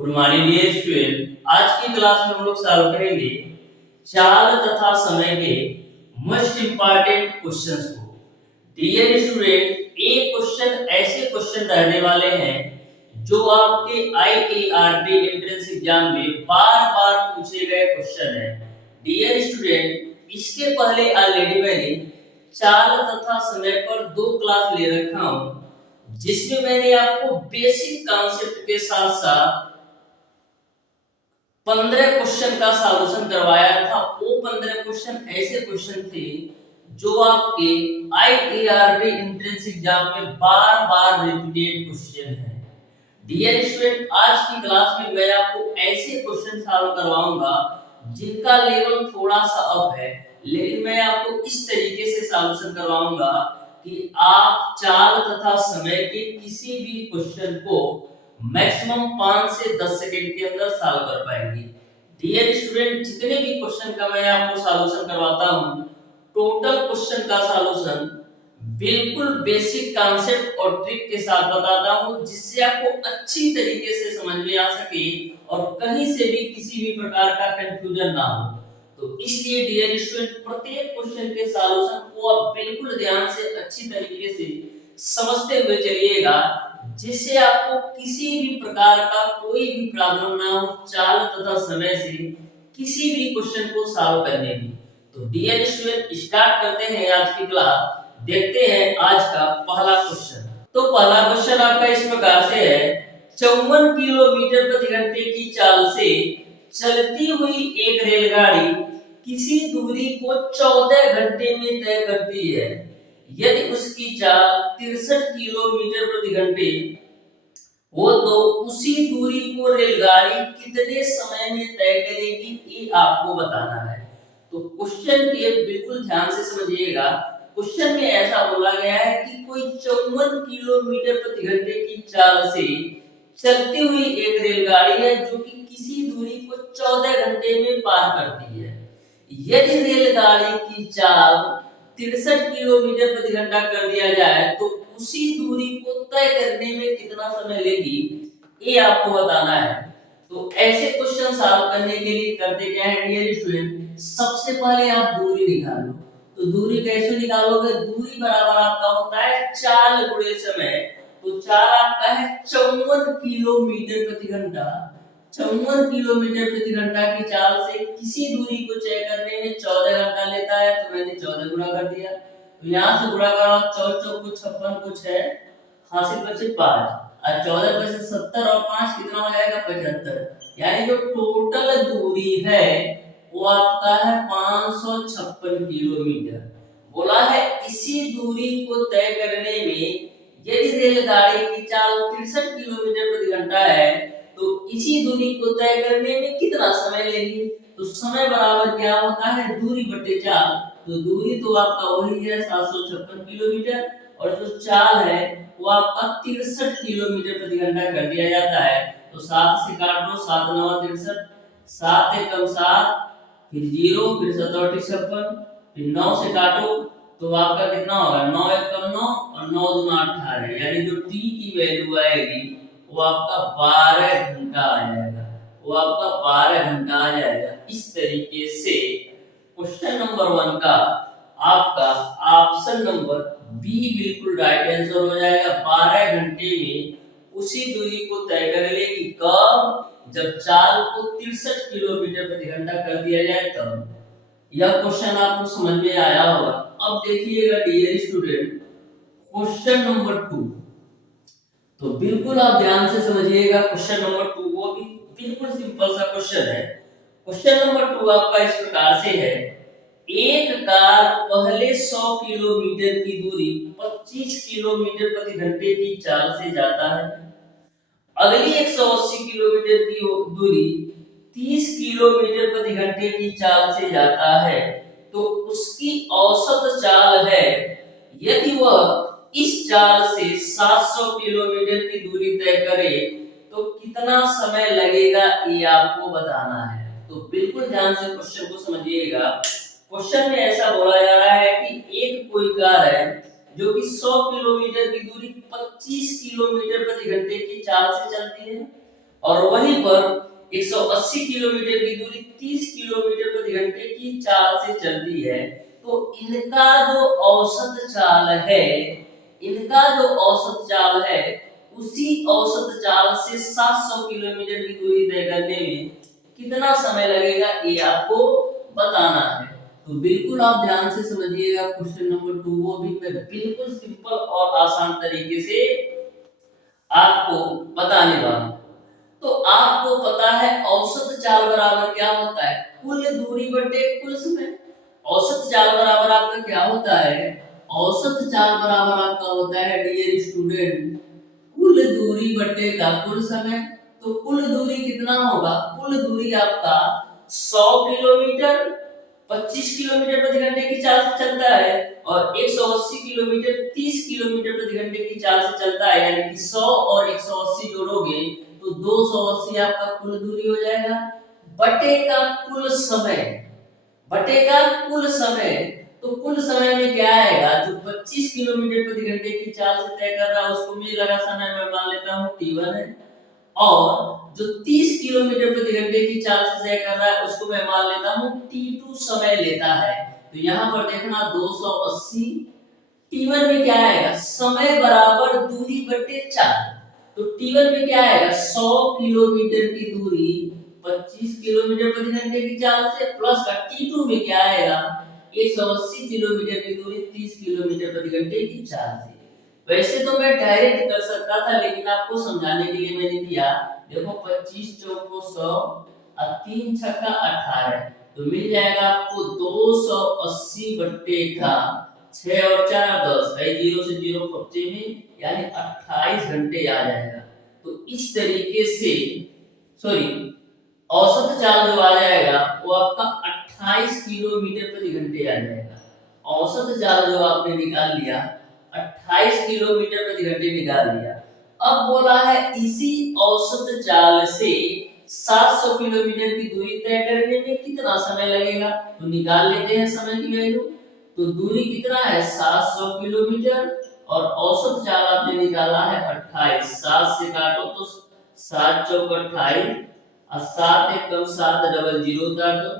Good morning dear student. आज की class में हम लोग सॉल्व करेंगे चाल तथा समय के मोस्ट इंपॉर्टेंट क्वेश्चंस को। डियर स्टूडेंट, एक क्वेश्चन ऐसे क्वेश्चन रहने वाले हैं जो आपके आईएआरबी एंट्रेंस एग्जाम में बार बार पूछे गए क्वेश्चन है। डियर स्टूडेंट, इसके पहले ऑलरेडी मैंने चाल तथा समय पर 2 क्लास ले रखा हूं, जिसमें मैंने आपको बेसिक कॉन्सेप्ट के साथ साथ 15 क्वेश्चन का सॉल्यूशन करवाया था। वो 15 क्वेश्चन ऐसे क्वेश्चन थे जो आपके आईएआरबी एंट्रेंस एग्जाम में बार बार रिपीटेड क्वेश्चन है। डियर स्टूडेंट, आज की क्लास में मैं आपको ऐसे क्वेश्चन सॉल्व करवाऊंगा जिनका लेवल थोड़ा सा अप है, लेकिन मैं आपको इस तरीके से सॉल्यूशन करवाऊंगा कि आप चाल तथा समय के किसी भी क्वेश्चन को मैक्सिमम 5 से 10 सेकंड के अंदर सॉल्व कर पाएंगे। डियर स्टूडेंट, जितने भी क्वेश्चन का मैं आपको सॉल्यूशन करवाता हूं, टोटल क्वेश्चन का सॉल्यूशन बिल्कुल बेसिक कॉन्सेप्ट और ट्रिक के साथ बताता हूं, जिससे आपको अच्छी तरीके से समझ में आ सके और कहीं से भी किसी भी प्रकार का कंफ्यूजन ना हो। तो इसलिए डियर स्टूडेंट, प्रत्येक क्वेश्चन के सॉल्यूशन को आप बिल्कुल ध्यान से अच्छी तरीके से समझते हुए चलिएगा, जिससे आपको किसी भी प्रकार का कोई भी प्रॉब्लम ना हो चाल तथा समय से किसी भी क्वेश्चन को सॉल्व करने में। तो डियर स्टूडेंट, स्टार्ट करते हैं आज की क्लास। देखते हैं आज का पहला क्वेश्चन। तो पहला क्वेश्चन आपका इस प्रकार से है, 54 किलोमीटर प्रति घंटे की चाल से चलती हुई एक रेलगाड़ी किसी दूरी को 14 घंटे में तय करती है। यदि उसकी चाल 63 किलोमीटर प्रति घंटे हो तो उसी दूरी को रेलगाड़ी कितने समय में तय करेगी, ये आपको बताना है। तो क्वेश्चन के बिल्कुल ध्यान से समझिएगा। क्वेश्चन में ऐसा बोला गया है कि कोई 54 किलोमीटर प्रति घंटे की चाल से चलती हुई एक रेलगाड़ी है जो कि किसी दूरी को 14 घंटे में पार करती है। यदि रेलगाड़ी की चाल 63 किलोमीटर प्रति घंटा कर दिया जाए तो उसी दूरी को तय करने में कितना समय लेगी, ये आपको बताना है। तो ऐसे क्वेश्चन सॉल्व करने के लिए करते क्या है डियर स्टूडेंट, सबसे पहले आप दूरी निकालो। तो दूरी कैसे निकालोगे? दूरी बराबर आपका होता है चाल गुणे समय। तो चाल आपका है 54 किलोमीटर प्रति घंटा। 54 किलोमीटर प्रति घंटा की चाल से किसी दूरी को तय करने में 14 घंटा लेता है, तो मैंने 14 गुणा कर दिया। तो यहाँ से गुणा करो, 4 चौक को 56 कुछ है, हासिल बचे 5 और 14 में से 70 और 5 कितना हो जाएगा? 75। यानी जो टोटल दूरी है वो आपका है 556 किलोमीटर। बोला है इसी दूरी को तय करने में यदि रेलगाड़ी की चाल 63 किलोमीटर प्रति घंटा है तो इसी दूरी को तय करने में कितना समय लेगी। तो समय बराबर क्या होता है? दूरी बटे चाल। तो दूरी तो आपका वही है 756 किलोमीटर और जो चाल है वो आपका 63 किलोमीटर प्रति घंटा कर दिया जाता है। तो 7 से काटो, 7 9 63, 7 एकम 7, फिर 0, फिर 7 56, फिर 9 से काटो तो आपका कितना होगा? 9 एकम 9 और 9 दूना 18, यानी जो टी की वैल्यू आएगी वो आपका 12 घंटा आ जाएगा। वो आपका 12 घंटा आ जाएगा। इस तरीके से क्वेश्चन नंबर 1 का आपका ऑप्शन नंबर बी बिल्कुल राइट आंसर हो जाएगा। 12 घंटे में उसी दूरी को तय कर लेगी। कब? जब चाल को 63 किलोमीटर प्रति घंटा कर दिया जाए तब। यह क्वेश्चन आपको समझ में आया होगा। अब देखिएगा डियर स्टूडेंट, क्वेश्चन नंबर 2। तो बिल्कुल आप ध्यान से समझिएगा क्वेश्चन नंबर 2, वो भी बिल्कुल सिंपल सा क्वेश्चन है। क्वेश्चन नंबर 2 आपका इस प्रकार से है, एक कार पहले 100 किलोमीटर की दूरी 25 किलोमीटर प्रति घंटे की चाल से जाता है। अगली 180 किलोमीटर की दूरी 30 किलोमीटर प्रति घंटे की चाल से जाता है। तो उसकी औसत चाल है, यदि वह इस चाल से 700 किलोमीटर की दूरी तय करे तो कितना समय लगेगा, ये आपको बताना है। तो बिल्कुल ध्यान से क्वेश्चन को समझिएगा। क्वेश्चन में ऐसा बोला जा रहा है कि एक कोई कार है जो कि 100 किलोमीटर की दूरी 25 किलोमीटर प्रति घंटे की चाल से चलती है। और वहीं पर 180 किलोमीटर की दूरी 30 किलोमीटर प्रति घंटे की चाल से चलती है। तो इनका जो औसत चाल है, इनका जो औसत चाल है, उसी औसत चाल से 700 किलोमीटर की दूरी तय करने में कितना समय लगेगा, ये आपको बताना है। तो बिल्कुल आप ध्यान से समझिएगा क्वेश्चन नंबर 2 वो भी मैं बिल्कुल सिंपल और आसान तरीके से आपको बताने वाला हूं। तो आपको पता है औसत चाल बराबर क्या होता है, कुल दूरी बटे कुल समय। औसत चाल बराबर आपका क्या होता है, औसत चाल बराबर आपका होता है डियर स्टूडेंट कुल दूरी बटे का कुल समय। तो कुल दूरी कितना होगा, कुल दूरी आपका 100 किलोमीटर 25 किलोमीटर प्रति घंटे की चाल से चलता है और 180 किलोमीटर 30 किलोमीटर प्रति घंटे की चाल से चलता है, यानी कि 100 और 180 जोड़ोगे तो 280 आपका कुल दूरी हो जाएगा बटे का कुल समय, बटे का कुल समय। तो कुल समय में क्या आएगा, जो 25 किलोमीटर प्रति घंटे की चाल से तय कर रहा है उसको मुझे लगा समय मैं मान लेता हूँ t1 है, और जो 30 किलोमीटर प्रति घंटे की चाल से तय कर रहा है उसको मैं मान लेता हूँ t2 समय लेता है। तो यहाँ पर देखना 280, t1 में क्या आएगा, समय बराबर दूरी बटे चाल। तो t1 में क्या आएगा, 100 किलोमीटर की दूरी 25 किलोमीटर प्रति घंटे की चाल से प्लस का t2 में क्या आएगा, 180 किलोमीटर की दूरी 30 किलोमीटर प्रति घंटे की चाल से। वैसे तो मैं डायरेक्ट कर सकता था लेकिन आपको समझाने के लिए मैंने किया। देखो 25 चौको 100 और 3 छक्का 18, तो मिल जाएगा आपको 280 बट्टे का 6 और 4 10 है, 0 से 0 बच्चे में यानी 28 घंटे आ जाएगा। तो इस तरीके से सॉरी औसत चाल जो आ जाएगा वो आपका 28 किलोमीटर प्रति घंटे आ जाएगा। औसत चाल जो आपने निकाल लिया 28 किलोमीटर प्रति घंटे निकाल लिया। अब बोला है इसी औसत चाल से 700 किलोमीटर की दूरी तय करने में कितना समय लगेगा, तो निकाल लेते हैं समय की वैल्यू। तो दूरी कितना है 700 किलोमीटर और औसत चाल आपने निकाला है 28, 7 से काटो तो 7 चौक 28 और 7 एक कम 7 डबल 0 काट दो,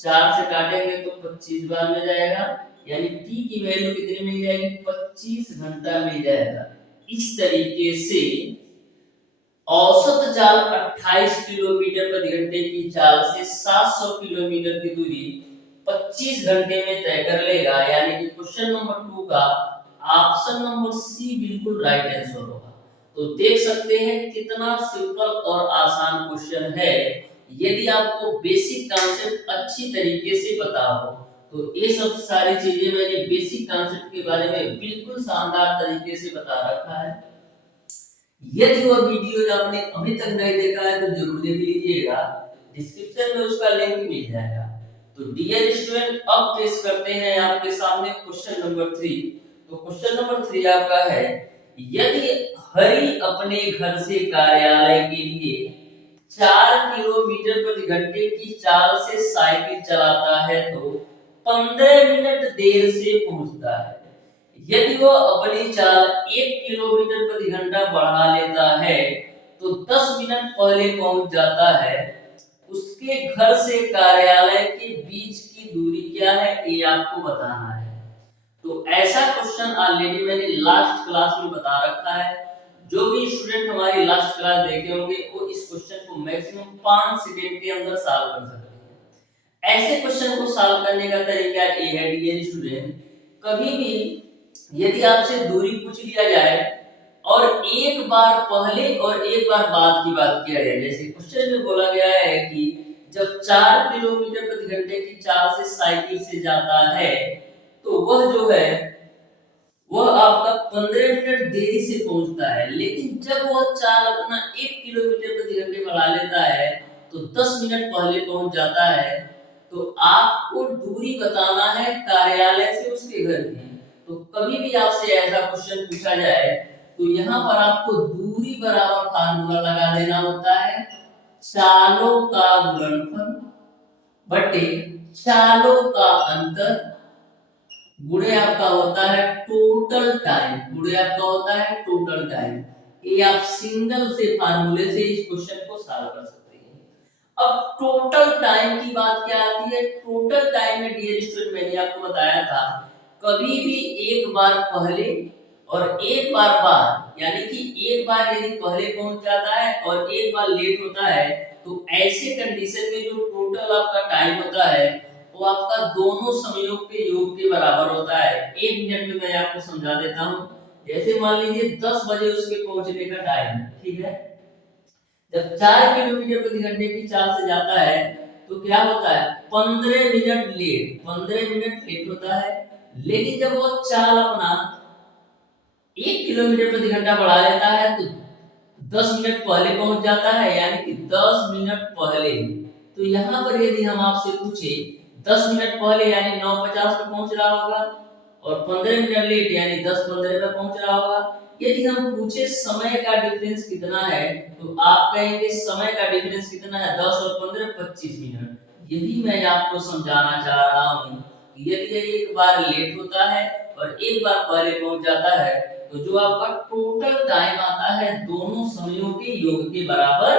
4 से काटेंगे तो 25 बार में जाएगा, यानी t की वैल्यू कितनी मिल जाएगी, 25 घंटा मिल जाएगा। इस तरीके से औसत चाल 28 किलोमीटर प्रति घंटे की चाल से 700 किलोमीटर की दूरी 25 घंटे में तय कर लेगा, यानी कि क्वेश्चन नंबर 2 का ऑप्शन नंबर सी बिल्कुल राइट आंसर होगा। तो देख सकते हैं कितना सिंपल और आसान क्वेश्चन है। यदि आपको बेसिक कॉन्सेप्ट अच्छी तरीके से पता हो तो ये सब सारी चीजें मैंने बेसिक कॉन्सेप्ट के बारे में बिल्कुल शानदार तरीके से बता रखा है। यदि वो वीडियो आपने अभी तक नहीं देखा है तो जरूर देख लीजिएगा, डिस्क्रिप्शन में उसका लिंक मिल जाएगा। तो डियर स्टूडेंट अब पेश करते हैं आपके सामने क्वेश्चन नंबर 3। तो क्वेश्चन नंबर 3 आपका है, यदि हरि अपने घर से कार्यालय के लिए 4 किलोमीटर प्रति घंटे की चाल से साइकिल चलाता है तो 15 मिनट देर से पहुंचता है। यदि वो अपनी चाल 1 किलोमीटर प्रति घंटा बढ़ा लेता है तो 10 मिनट पहले पहुंच जाता है। उसके घर से कार्यालय के बीच की दूरी क्या है, ये आपको बताना है। तो ऐसा क्वेश्चन ऑलरेडी मैंने लास्ट क्लास में बता रखा है। जो भी स्टूडेंट हमारी लास्ट क्लास देखे होंगे वो इस क्वेश्चन को मैक्सिमम 5 सेकंड के अंदर सॉल्व कर सकते हैं। ऐसे क्वेश्चन को सॉल्व करने का तरीका ये है डियर स्टूडेंट, कभी भी यदि आपसे दूरी पूछ लिया जाए और एक बार पहले और एक बार बाद की बात किया जाए, जैसे क्वेश्चन में बोला गया है कि जब 4 किलोमीटर प्रति घंटे की चाल से साइकिल से जाता है तो वह जो है वह आपका 15 मिनट देरी से पहुंचता है, लेकिन जब वह चाल अपना 1 किलोमीटर प्रति घंटे बढ़ा लेता है तो 10 मिनट पहले पहुंच जाता है। तो आपको दूरी बताना है कार्यालय से उसके घर की। तो कभी भी आपसे ऐसा क्वेश्चन पूछा जाए तो यहाँ पर आपको दूरी बराबर फार्मूला लगा देना होता है, चालों का गुणनफल बटे चालों का अंतर गुणे आपका होता है टोटल टाइम, गुणे आपका होता है टोटल टाइम। ये आप सिंगल से फार्मूले से इस क्वेश्चन को सॉल्व कर सकते हैं। अब टोटल टाइम की बात क्या आती है? टोटल टाइम में डियर स्टूडेंट मैंने आपको बताया था, कभी भी एक बार पहले और एक बार बाद, यानी कि एक बार यदि पहले पहुंच जाता है और एक बार लेट होता है, तो ऐसे कंडीशन में जो टोटल आपका टाइम होता है वो आपका दोनों समयों के योग के बराबर होता है। 1 मिनट में मैं आपको समझा देता हूँ। जैसे मान लीजिए 10 बजे उसके पहुंचने का टाइम है, ठीक है। जब 4 किलोमीटर प्रति घंटे की चाल से जाता है तो क्या होता है? 15 मिनट लेट होता है। लेकिन जब वो चाल अपना 1 किलोमीटर प्रति घंटा बढ़ा लेता है तो 10 मिनट पहले पहुंच जाता है, यानी कि 10 मिनट पहले। तो यहाँ पर यदि हम आपसे पूछे 10 मिनट पहले यानी 9:50 पे पहुंच रहा होगा, और 15 मिनट लेट यानी 10:15 पे पहुंच रहा होगा। यदि हम पूछे समय का डिफरेंस कितना है, तो आप कहेंगे समय का डिफरेंस कितना है? 10 और 15 25 मिनट। यही मैं आपको समझाना चाह रहा हूँ कि यदि एक बार लेट होता है और एक बार पहले पहुंच जाता है, तो जो आपका टोटल टाइम आता है दोनों समयों के योग के बराबर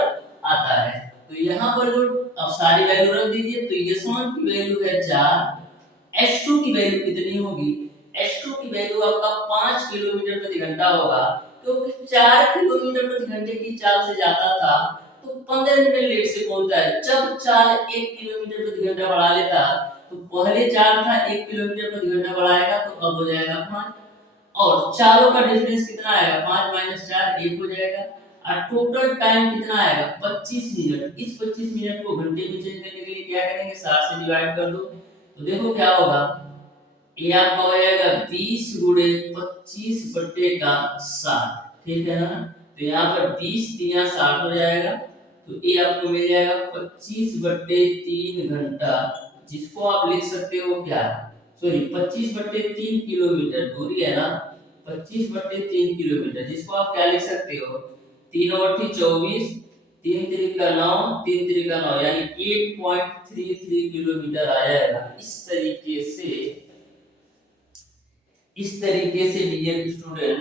आता है। तो यहाँ पर जो अब सारी वैल्यू रख दीजिए, तो S1 की वैल्यू है 4, H2 की वैल्यू कितनी होगी? H2 की वैल्यू आपका 5 किलोमीटर प्रति घंटा होगा, क्योंकि 4 किलोमीटर प्रति घंटे की चाल से जाता था तो 15 मिनट लेट से पहुंचता है। जब चाल 1 किलोमीटर प्रति घंटा बढ़ा लेता, तो पहले चाल था 1 किलोमीटर प्रति घंटा बढ़ाएगा तो अब हो जाएगा 5, और चारों का डिफरेंस कितना आएगा? 5 माइनस 4 1 हो जाएगा। और टोटल टाइम कितना आएगा? 25 मिनट। इस 25 मिनट को घंटे में चेंज करने के लिए क्या करेंगे? 7 से डिवाइड कर दो, तो देखो क्या होगा। ये आपका हो जाएगा 20 गुणे 25 बट्टे का 60, ठीक है ना। तो यहाँ पर 20 तिया 60 हो जाएगा, तो ये आपको मिल जाएगा 25 बट्टे 3 घंटा, जिसको आप लिख सकते हो क्या? सॉरी, 25 बट्टे 3 किलोमीटर दूरी है ना, 25 बट्टे 3 किलोमीटर, जिसको आप क्या लिख सकते हो? 3 और 24, 3 3 9, 3 3 9, यानी 8.33 किलोमीटर आ जाएगा। इस तरीके से डियर स्टूडेंट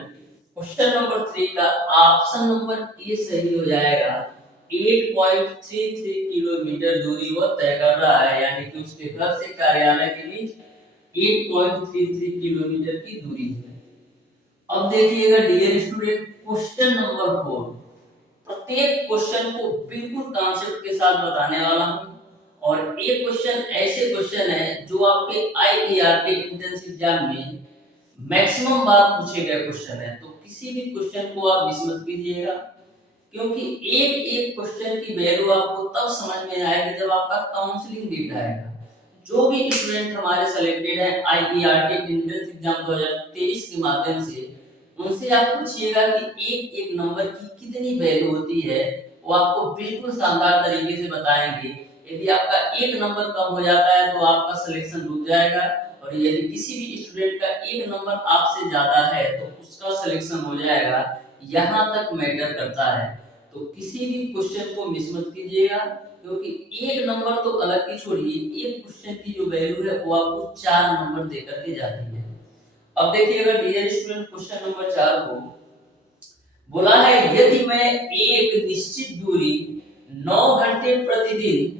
क्वेश्चन नंबर 3 का ऑप्शन नंबर ए सही हो जाएगा। 8.33 किलोमीटर दूरी वो तय कर रहा है, यानी कि उसके घर से कार्यालय के बीच 8.33 किलोमीटर की दूरी है। अब देखिएगा डियर स्टूडेंट क्वेश्चन नंबर 4। प्रत्येक क्वेश्चन को बिल्कुल कॉन्सेप्ट के साथ बताने वाला हूं, और एक क्वेश्चन ऐसे क्वेश्चन है जो आपके आईईआरटी एंट्रेंस एग्जाम में मैक्सिमम बार पूछे गए क्वेश्चन है। तो किसी भी क्वेश्चन को आप मिस मत कीजिएगा, क्योंकि एक एक क्वेश्चन की वैल्यू आपको तब समझ में आएगी जब आपका काउंसलिंग डेट आएगा। जो भी स्टूडेंट हमारे सिलेक्टेड है आईईआरटी एंट्रेंस एग्जाम 2023 के माध्यम से, उनसे आप पूछिएगा कि एक एक नंबर की कितनी वैल्यू होती है, वो आपको बिल्कुल शानदार तरीके से बताएंगे। यदि आपका एक नंबर कम हो जाता है तो आपका सिलेक्शन रुक जाएगा, और यदि किसी भी स्टूडेंट का एक नंबर आपसे ज्यादा है तो उसका सिलेक्शन हो जाएगा। यहाँ तक मैटर करता है। तो किसी भी क्वेश्चन को मिस मत कीजिएगा, क्योंकि एक नंबर तो अलग ही छोड़िए, एक क्वेश्चन की जो वैल्यू है वो आपको 4 नंबर देकर के जाती है। अब देखिएगा डियर स्टूडेंट क्वेश्चन नंबर 4 को बोला है, यदि मैं एक निश्चित दूरी 9 घंटे प्रतिदिन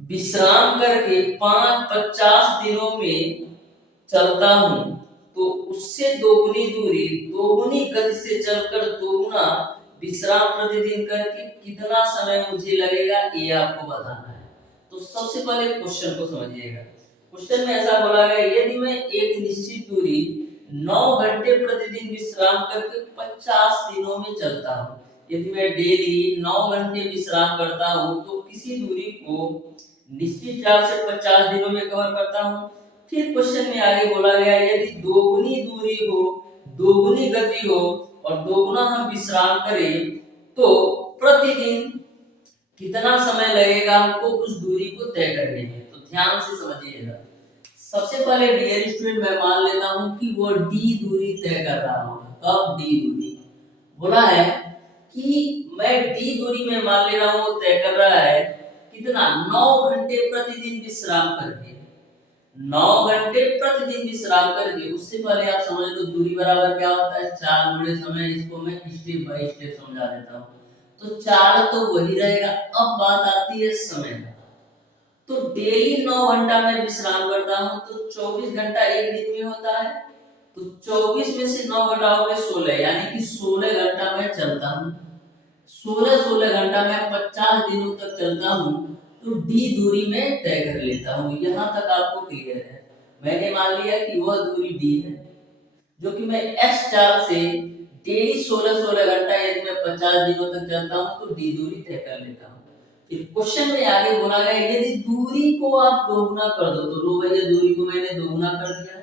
विश्राम करके 50 दिनों में चलता हूं, तो उससे दोगुनी दूरी दोगुनी गति से चलकर दोगुना विश्राम प्रतिदिन करके कितना समय मुझे लगेगा, ये आपको बताना है। तो सबसे पहले क्वेश्चन को समझिएगा। क्वेश्चन में ऐसा बोला गया, यदि मैं एक निश्चित दूरी 9 घंटे प्रतिदिन विश्राम करके 50 दिनों में चलता हूं, यदि मैं डेली 9 घंटे विश्राम करता हूं तो किसी दूरी को निश्चित चाल से 50 दिनों में कवर करता हूं। फिर क्वेश्चन में आगे बोला गया, यदि दोगुनी दूरी हो, दोगुनी गति हो और दोगुना हम विश्राम करें तो प्रतिदिन कितना समय लगेगा हमको उस दूरी को तय करने में। तो ध्यान से समझिएगा। सबसे पहले डियर स्टूडेंट मैं मान लेता हूं कि वो डी दूरी तय कर रहा हूं। कब डी दूरी बोला है कि मैं डी दूरी में मान ले रहा हूं वो तय कर रहा है कितना, 9 घंटे प्रतिदिन विश्राम करके। 9 घंटे प्रतिदिन विश्राम करके। उससे पहले आप समझ लो दूरी बराबर क्या होता है, चाल गुणे समय। इसको मैं स्टेप बाय स्टेप समझा देता हूँ। तो चाल तो वही रहेगा। अब बात आती है समय। तो डेली 9 घंटा मैं विश्राम करता हूँ, तो 24 घंटा एक दिन में होता है। तो 24 में से 9 घटाओगे 16, यानी कि 16 घंटा मैं चलता हूँ। 16 घंटा मैं 50 दिनों तक चलता हूँ। तो डी दूरी में तय कर लेता हूँ। यहाँ तक आपको क्लियर है। मैंने मान लिया कि वह दूरी डी है, जो कि मैं एस चाल से डेली 16 घंटा यदि मैं 50 दिनों तक चलता हूँ तो डी दूरी तय कर लेता हूँ। फिर क्वेश्चन में आगे बोला गया यदि दूरी को आप दोगुना कर दो, तो लो भैया दूरी को मैंने दोगुना कर दिया।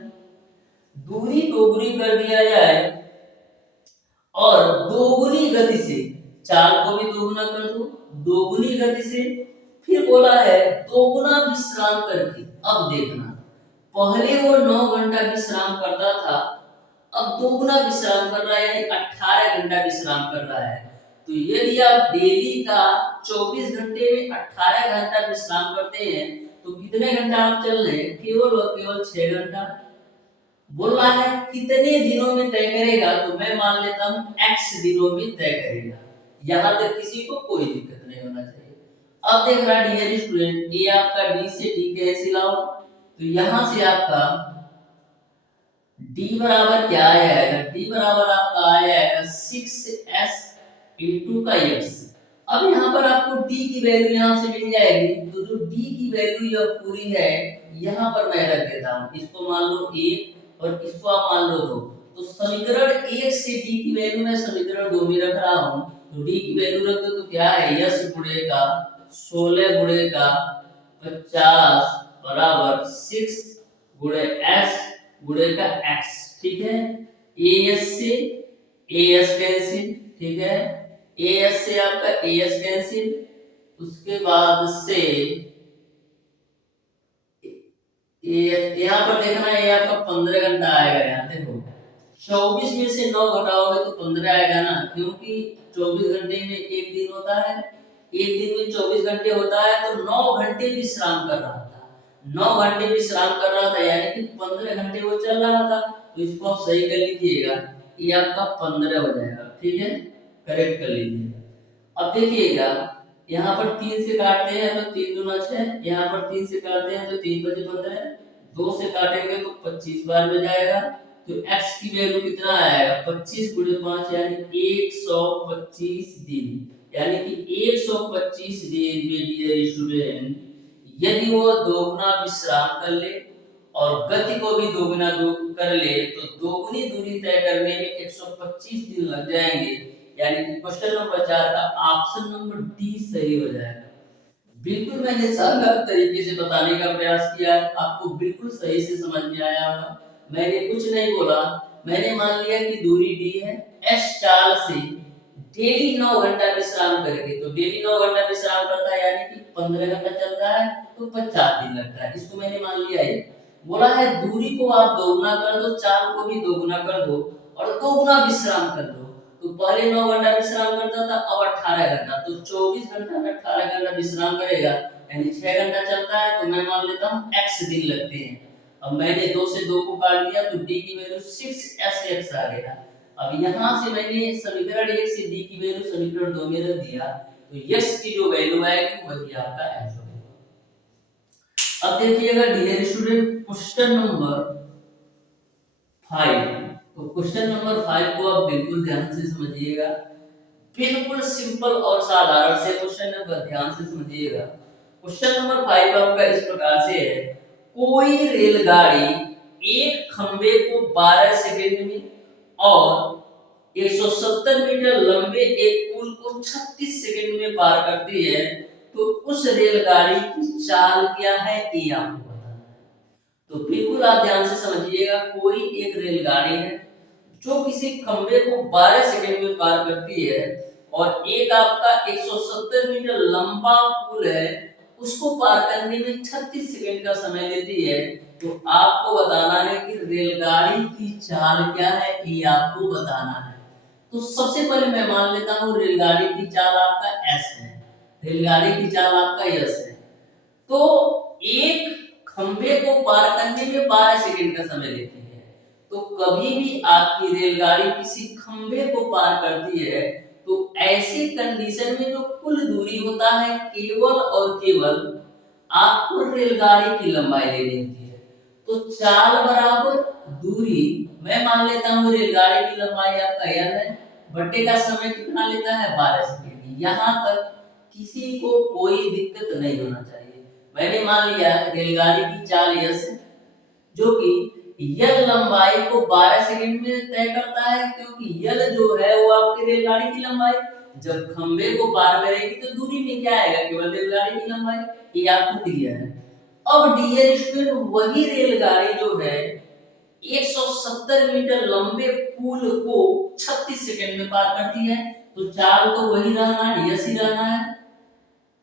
दूरी दोगुनी कर दिया जाए और दोगुनी गति से, चाल को भी दोगुना कर दो दोगुनी गति से। फिर बोला है दोगुना विश्राम करके। अब देखना, पहले वो 9 घंटा विश्राम करता था, अब दोगुना विश्राम कर रहा है, यानी 18 घंटा विश्राम कर रहा है। तो यदि आप डेली का 24 घंटे में 18 घंटा विश्राम करते हैं, तो कितने घंटा आप चल रहे हैं? केवल और केवल 6 घंटा। बोल रहा है कितने दिनों में तय करेगा, तो मैं मान लेता हूं x दिनों में तय करेगा। यहां तक किसी को कोई दिक्कत नहीं होना चाहिए। अब देख रहा डियर स्टूडेंट, ये आपका d से d कैंसिल आउट, तो यहां से आपका d बराबर क्या आ जाएगा? d बराबर आपका आ जाएगा 6s into का x। अब यहाँ पर आपको d की वैल्यू यहाँ से मिल जाएगी, तो जो d की वैल्यू यह पूरी है यहाँ पर मैं रख देता हूँ। इसको मान लो 1 और इसको आप मान लो 2। तो समीकरण 1 से d की वैल्यू मैं समीकरण 2 में रख रहा हूँ। तो d की वैल्यू रख दो तो क्या है, यस गुणेगा 16 गुणेगा 50 बराबर 6 गुणे s गुणे का x। ठीक है, as से as कैंसिल। ठीक है, as से आपका as कैंसिल। उसके बाद से यहाँ पर देखना है, ये आपका 15 घंटा आएगा। यहाँ देखो 24 में से 9 घटाओगे तो 15 आएगा ना, क्योंकि 24 घंटे में एक दिन होता है, एक दिन में 24 घंटे होता है। तो 9 घंटे विश्राम कर रहा था, 9 घंटे विश्राम कर रहा था, यानी कि 15 घंटे वो चल रहा था। तो इसको आप सही कर लीजिएगा, ये आपका 15 हो जाएगा। ठीक है, करेक्ट कर लीजिएगा। अब देखिएगा यहाँ पर 3 से काटते हैं तो 3 दूना 6, यहाँ पर 3 से काटते हैं तो 3 बचे 15, 2 से काटेंगे तो 25 बार में जाएगा। तो x की वैल्यू कितना आएगा? 25 गुणे 5 यानी 125 दिन, यानी कि 125 दिन में डियर स्टूडेंट यदि वो दोगुना विश्राम कर ले और गति को भी दोगुना कर ले, तो दोगुनी दूरी तय करने में 125 दिन लग जाएंगे। यानी कि क्वेश्चन नंबर 4 का ऑप्शन नंबर डी सही हो जाएगा। बिल्कुल मैंने शानदार तरीके से बताने का प्रयास किया है, आपको बिल्कुल सही से समझ में आया होगा। मैंने कुछ नहीं बोला, मैंने मान लिया कि दूरी डी है, एस चाल से डेली 9 घंटा विश्राम करके। तो डेली 9 घंटा विश्राम करता है, यानी कि 15 घंटा चलता है, तो 50 दिन लगता है। इसको मैंने मान लिया है। बोला है दूरी को आप दोगुना कर दो, चाल को भी दोगुना कर दो और दोगुना विश्राम कर दो। तो पहले 9 घंटा विश्राम करता था, अब 18 घंटा। तो 24 घंटा में 18 घंटा विश्राम करेगा, यानी 6 घंटा चलता है। तो मैं मान लेता हूँ x दिन लगते हैं। अब मैंने 2 से 2 को काट दिया तो d की वैल्यू 6sx आ गया। अब यहाँ से मैंने समीकरण 1 से d की वैल्यू समीकरण 2 में रख दिया, तो x की जो वैल्यू आएगी वही आपका आंसर होगा। अब देखिएगा डियर स्टूडेंट क्वेश्चन नंबर 5। तो क्वेश्चन नंबर 5 को आप बिल्कुल ध्यान से समझिएगा। बिल्कुल सिंपल और साधारण से क्वेश्चन है, पर ध्यान से समझिएगा। क्वेश्चन नंबर 5 आपका इस प्रकार से है, कोई रेलगाड़ी एक खंबे को 12 सेकंड में और 170 मीटर लंबे एक पुल को 36 सेकंड में पार करती है, तो उस रेलगाड़ी की चाल क्या है, ये आपको बताना है। तो बिल्कुल आप ध्यान से समझिएगा। कोई एक रेलगाड़ी है जो किसी खंबे को 12 सेकंड में पार करती है और एक आपका 170 मीटर लंबा पुल है, उसको पार करने में 36 सेकंड का समय लेती है। तो आपको बताना है कि रेलगाड़ी की चाल क्या है, ये आपको बताना है। तो सबसे पहले मैं मान लेता हूँ रेलगाड़ी की चाल आपका s है, रेलगाड़ी की चाल आपका s है। तो एक खंबे को पार करने में 12 सेकंड का समय लेती है। तो कभी भी आपकी रेलगाड़ी किसी खंबे को पार करती है तो ऐसी कंडीशन में जो कुल दूरी होता है केवल और केवल आपको रेलगाड़ी की लंबाई लेनी होती है। तो चाल बराबर दूरी, मैं मान लेता हूँ रेलगाड़ी की लंबाई आपका यह है, बट्टे का समय कितना लेता है 12 सेकंड। यहाँ तक किसी को कोई दिक्कत नहीं होना चाहिए। मैंने मान लिया रेलगाड़ी की चाल यह है जो कि यल लंबाई को 12 सेकंड में तय करता है, क्योंकि यल जो है वो आपकी रेलगाड़ी की लंबाई, जब खंबे को पार करेगी तो दूरी में क्या आएगा, केवल रेलगाड़ी की लंबाई। ये आपको क्लियर है। अब डियर स्टूडेंट, वही रेलगाड़ी जो है 170 मीटर लंबे पुल को 36 सेकंड में पार करती है। तो चाल तो वही रहना है, यस ही रहना है।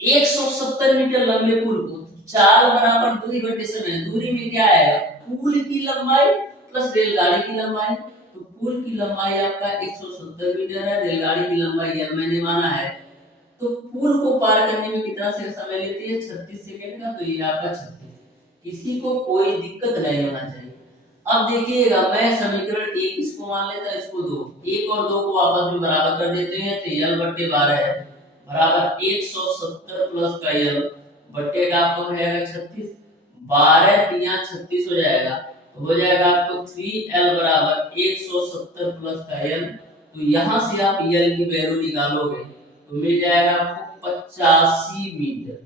170 मीटर लंबे पुल को चाल बराबर दूरी बटे समय, दूरी में क्या आएगा, पुल की लंबाई प्लस रेलगाड़ी की लंबाई। तो पुल की लंबाई आपका 170 मीटर है, रेलगाड़ी की लंबाई यह मैंने माना है। तो पुल को पार करने में कितना से समय लेती है, 36 सेकंड का। तो ये आपका 36, किसी को कोई दिक्कत नहीं होना चाहिए। अब देखिएगा, मैं समीकरण 1 इसको मान लेता हूं, इसको 2, 1 और 2 को आपस में बराबर कर देते हैं। तो यल बट्टे 12 है बराबर 170 प्लस का यल बट्टे का आपको हो जाएगा 36, 12 तिया 36 हो जाएगा। तो हो जाएगा आपको 3l बराबर 170 प्लस का यल। तो यहाँ से आप यल की वैल्यू निकालोगे तो मिल जाएगा आपको 85 मीटर।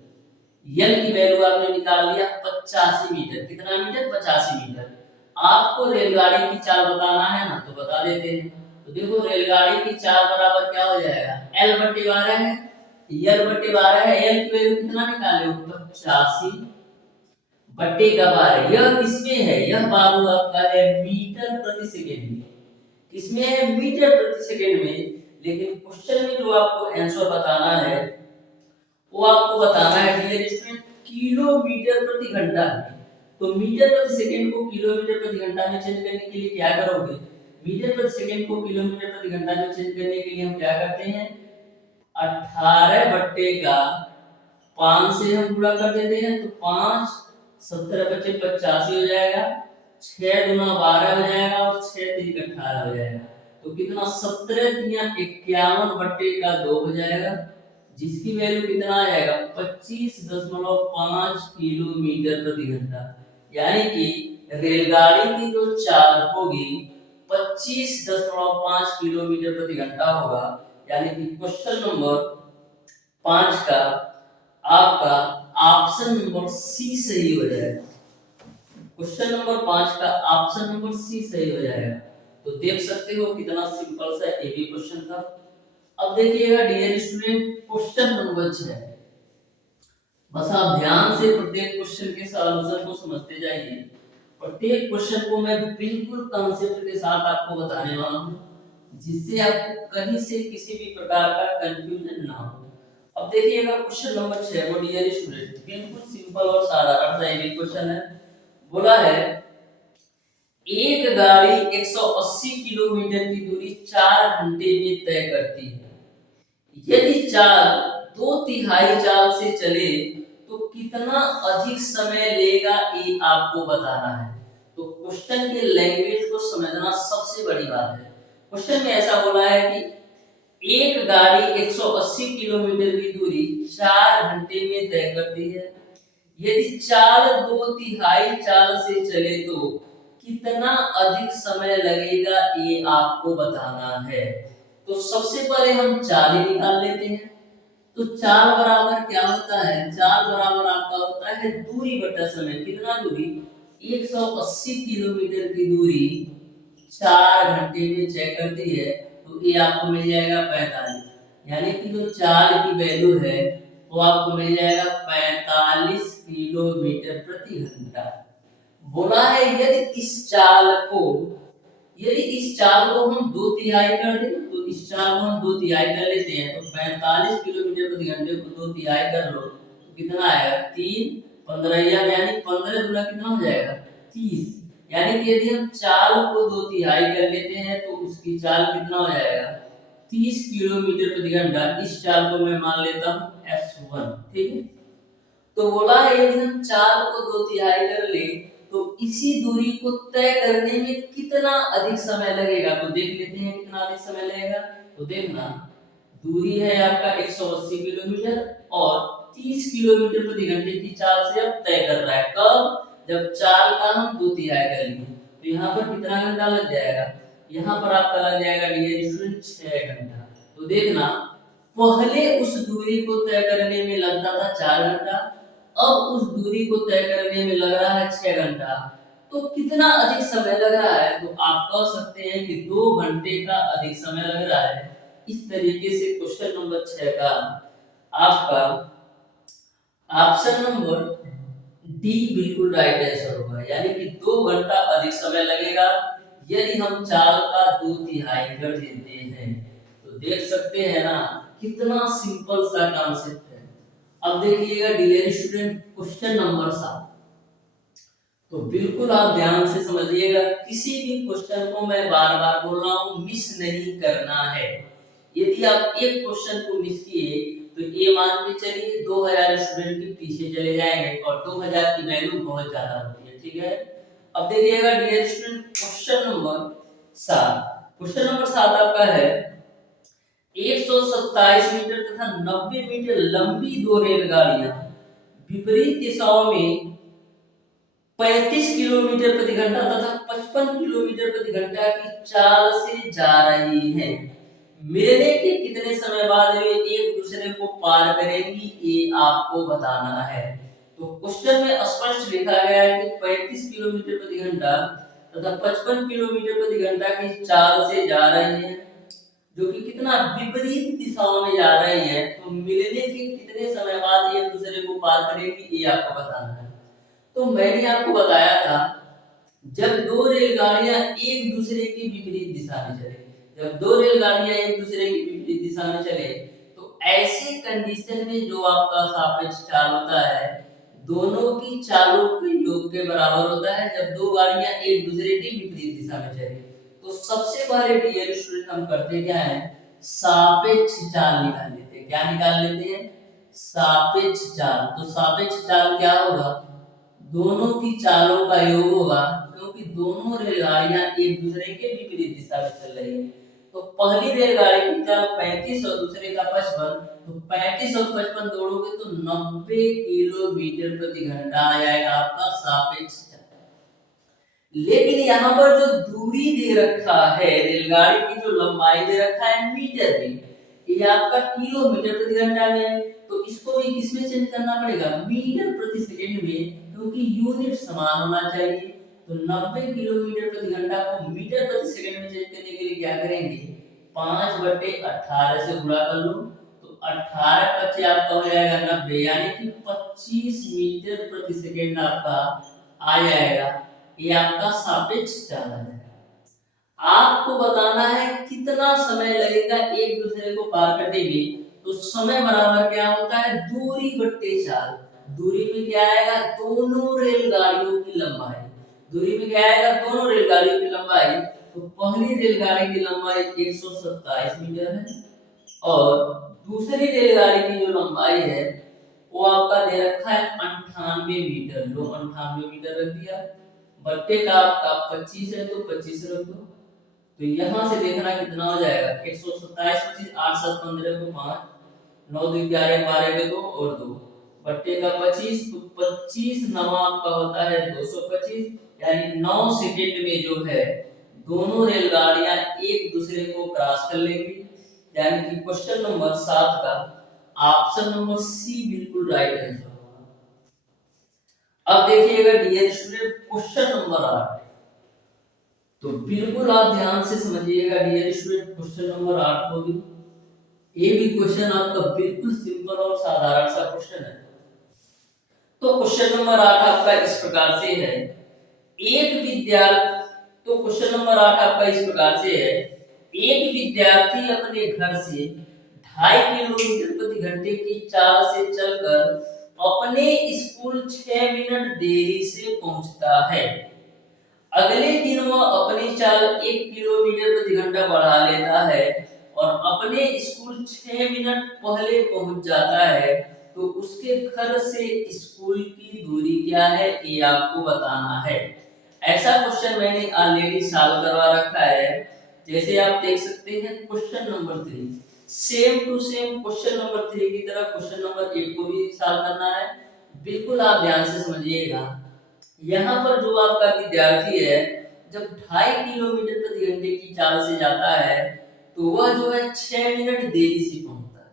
यल की वैल्यू आपने निकाल लिया 85 मीटर। कितना मीटर, 85 मीटर। आपको रेलगाड़ी की चाल बताना है ना, तो बता देते हैं। तो देखो रेलगाड़ी की चाल बराबर क्या हो जाएगा, एल बट्टे 12 है, यल बट्टे 12 है। एल की वैल्यू कितना निकाले हो, 85 बट्टे का 12। यह किसमें है, यह बाबू आपका है मीटर प्रति सेकंड में। किसमें है, मीटर प्रति सेकंड में। लेकिन क्वेश्चन में जो आपको आंसर बताना है वो आपको बताना है डियर स्टूडेंट किलोमीटर प्रति घंटा में। तो मीटर प्रति सेकंड को किलोमीटर प्रति घंटा में चेंज करने के लिए क्या करोगे, मीटर प्रति सेकंड को किलोमीटर प्रति घंटा में चेंज करने के लिए हम क्या करते हैं, 18 बट्टे का 5 से हम गुणा कर देते हैं। तो 5 17 बचे 85 हो जाएगा, 6 गुना 12 हो जाएगा और 6 3 18 हो जाएगा। तो कितना 17 तिया 51 बट्टे का 2 हो जाएगा, जिसकी वैल्यू कितना आ जाएगा 25.5 किलोमीटर प्रति घंटा। यानी कि रेलगाड़ी की जो चाल होगी 25.5 किलोमीटर प्रति घंटा होगा। यानी कि क्वेश्चन नंबर 5 का आपका ऑप्शन नंबर सी सही हो जाएगा। क्वेश्चन नंबर 5 का ऑप्शन नंबर सी सही हो जाएगा। तो देख सकते हो कितना सिंपल सा ये भी क्वेश्चन था। अब देखिएगा डियर स्टूडेंट, क्वेश्चन नंबर 6। बस आप ध्यान से प्रत्येक क्वेश्चन के सॉल्यूशन को समझते जाइए। प्रत्येक क्वेश्चन को मैं बिल्कुल कांसेप्ट के साथ आपको बताने वाला हूं, जिससे आपको कहीं से किसी भी प्रकार का कंफ्यूजन ना हो। अब देखिएगा क्वेश्चन नंबर 6 वो डियर स्टूडेंट बिल्कुल सिंपल और साधारण सा एक क्वेश्चन है। बोला है एक गाड़ी 180 किलोमीटर की दूरी 4 घंटे में तय करती है। यदि चाल 2/3 चाल से चले तो कितना अधिक समय लेगा, ये आपको बताना है। तो क्वेश्चन के लैंग्वेज को समझना सबसे बड़ी बात है। क्वेश्चन में ऐसा बोला है कि एक गाड़ी 180 किलोमीटर की दूरी 4 घंटे में तय करती है। यदि चाल 2/3 चाल से चले तो कितना अधिक समय लगेगा, ये आपको बताना है। तो सबसे पहले हम चाल ही निकाल लेते हैं। तो चाल बराबर क्या होता है, चाल बराबर आपका होता है दूरी बटा समय। कितना दूरी, 180 किलोमीटर की दूरी 4 घंटे में तय करती है। तो ये आपको मिल जाएगा 45। यानी कि जो चाल की वैल्यू है वो आपको मिल जाएगा 45 किलोमीटर प्रति घंटा। बोला है यदि इस चाल को हम 2/3 कर दें, तो इस चाल को हम 2/3 कर लेते हैं। तो 45 किलोमीटर प्रति घंटे को 2/3 कर लो तो कितना आएगा 3 15 यानी 15 गुना कितना हो जाएगा 30। यानी कि यदि हम चाल को 2/3 कर लेते हैं तो उसकी चाल कितना हो जाएगा 30 किलोमीटर प्रति घंटा। इस चाल को मैं मान लेता हूँ S1, ठीक है। तो बोला है यदि हम 4 को 2/3 कर ले तो इसी दूरी को तय करने में कितना अधिक समय लगेगा। तो देख लेते हैं कितना अधिक समय लगेगा। तो देखना, दूरी है आपका 180 किलोमीटर और 30 किलोमीटर प्रति घंटे की चाल से अब तय कर रहा है। कब? जब 4 का हम 2/3 कर लिए तो यहाँ पर कितना घंटा लग जाएगा? यहाँ पर आपका लग जाएगा डियर स्टूडेंट 6 घंटा। तो देखना, पहले उस दूरी को तय करने में लगता था 4 घंटा, अब उस दूरी को तय करने में लग रहा है 6 घंटा। तो कितना अधिक समय लग रहा है? तो आप कह सकते हैं कि 2 घंटे का अधिक समय लग रहा है। इस तरीके से क्वेश्चन नंबर 6 का आपका ऑप्शन नंबर डी बिल्कुल राइट आंसर होगा, यानी कि 2 घंटा अधिक समय लगेगा यदि हम 4 का 2/3 कर देते हैं। तो देख सकते हैं ना कितना सिंपल सा कॉन्सेप्ट है। अब देखिएगा डियर स्टूडेंट क्वेश्चन नंबर 7। तो बिल्कुल आप ध्यान से समझिएगा, किसी भी क्वेश्चन को मैं बार बार बोल रहा हूँ मिस नहीं करना है। यदि आप एक क्वेश्चन को मिस किए तो ये मान के चलिए 2000 स्टूडेंट के पीछे चले जाएंगे और 2000 की वैल्यू बहुत ज्यादा होती है, ठीक है। अब देखिएगा dear student question number 7। Question number 7 आपका है 127 मीटर तथा 90 मीटर लंबी 2 रेलगाड़ियां विपरीत दिशाओं में 35 किलोमीटर प्रति घंटा तथा 55 किलोमीटर प्रति घंटा की चाल से जा रही हैं। मिलने के कितने समय बाद वे एक दूसरे को पार करेंगी, ये आपको बताना है। तो क्वेश्चन में स्पष्ट लिखा गया है कि 35 किलोमीटर प्रति घंटा तथा 55 किलोमीटर प्रति घंटा की चाल से जा रही है, जो कि कितना विपरीत दिशाओं में जा रही है। तो मिलने के कितने समय बाद एक दूसरे को पार करेगी, ये आपको बताना है। तो मैंने आपको बताया था जब 2 रेलगाड़ियां एक दूसरे की विपरीत दिशा में चले, जब 2 रेलगाड़ियां एक दूसरे की विपरीत दिशा में चले तो ऐसे कंडीशन में जो आपका सापेक्ष चाल होता है दोनों की चालों के योग के बराबर होता है जब 2 गाड़ियां एक दूसरे की विपरीत दिशा में चले। तो सबसे पहले डियर स्टूडेंट हम करते क्या है, सापेक्ष चाल निकाल लेते हैं। क्या निकाल लेते हैं? सापेक्ष चाल। तो सापेक्ष चाल क्या होगा? दोनों की चालों का योग होगा, क्योंकि दोनों रेलगाड़ियां एक दूसरे के विपरीत दिशा में चल रही हैं। तो पहली रेलगाड़ी की चाल 35 और दूसरे का 55, तो 35 और 55 दौड़ोगे तो 90 किलोमीटर प्रति घंटा आ जाएगा आपका सापेक्ष चाल। लेकिन यहाँ पर जो दूरी दे रखा है, रेलगाड़ी की जो लंबाई दे रखा है मीटर में, ये आपका किलोमीटर प्रति घंटा में है। तो इसको भी किसमें चेंज करना पड़ेगा? मीटर प्रति सेकंड में, क्योंकि यूनिट समान होना चाहिए। तो 90 किलोमीटर प्रति घंटा को मीटर प्रति सेकंड में चेंज करने के लिए क्या करेंगे, 5/18 से गुणा कर लो। तो 18 बचे आपका हो जाएगा 90, यानी कि 25 मीटर प्रति सेकंड आपका आ जाएगा। ये आपका सापेक्ष चाल है। आपको बताना है कितना समय लगेगा एक दूसरे को पार करने में। तो समय बराबर क्या होता है, दूरी बट्टे चाल। दूरी में क्या आएगा, दोनों रेलगाड़ियों की लंबाई। दूरी में क्या आएगा, दोनों रेलगाड़ियों की लंबाई। तो पहली रेलगाड़ी की लंबाई 127 मीटर है और दूसरी रेलगाड़ी की जो लंबाई है वो आपका दे रखा है 98 मीटर। लो 98 मीटर रख दिया, बट्टे का आपका 25 है तो 25 रख दो। तो यहाँ से देखना कितना हो जाएगा, 127 25 8 7 15 को 5 9 2 11 12 के 2 और 2 बट्टे का 25, तो 25 नवा आपका होता है 225, यानी 9 सेकंड में जो है दोनों रेलगाड़ियां एक दूसरे को क्रॉस कर लेंगी। यानी कि क्वेश्चन नंबर 7 का ऑप्शन नंबर सी बिल्कुल राइट आंसर होगा। अब देखिएगा डियर स्टूडेंट क्वेश्चन नंबर 8। तो बिल्कुल आप ध्यान से समझिएगा डियर स्टूडेंट क्वेश्चन नंबर 8 को भी। ये भी क्वेश्चन आपका बिल्कुल सिंपल और साधारण सा क्वेश्चन है। तो क्वेश्चन नंबर 8 आपका इस प्रकार से है, एक विद्यार्थी। तो क्वेश्चन नंबर 8 आपका इस प्रकार से है, एक विद्यार्थी अपने घर से 2.5 किलोमीटर प्रति घंटे की चाल से चलकर अपने स्कूल 6 मिनट देरी से पहुंचता है। अगले दिन वह अपनी चाल 1 किलोमीटर प्रति घंटा बढ़ा लेता है और अपने स्कूल 6 मिनट पहले पहुंच जाता है। तो उसके घर से स्कूल की दूरी क्या है ये आपको बताना है। ऐसा क्वेश्चन मैंने ऑलरेडी सॉल्व करवा रखा है। जैसे आप देख सकते हैं question number 3, same to same question number 3 की तरह क्वेश्चन नंबर 8 को भी सॉल्व करना है। बिल्कुल आप ध्यान से समझिएगा। यहाँ पर जो आपका विद्यार्थी है जब 2.5 किलोमीटर प्रति घंटे की चाल से जाता है तो वह जो है 6 मिनट देरी से पहुंचता है।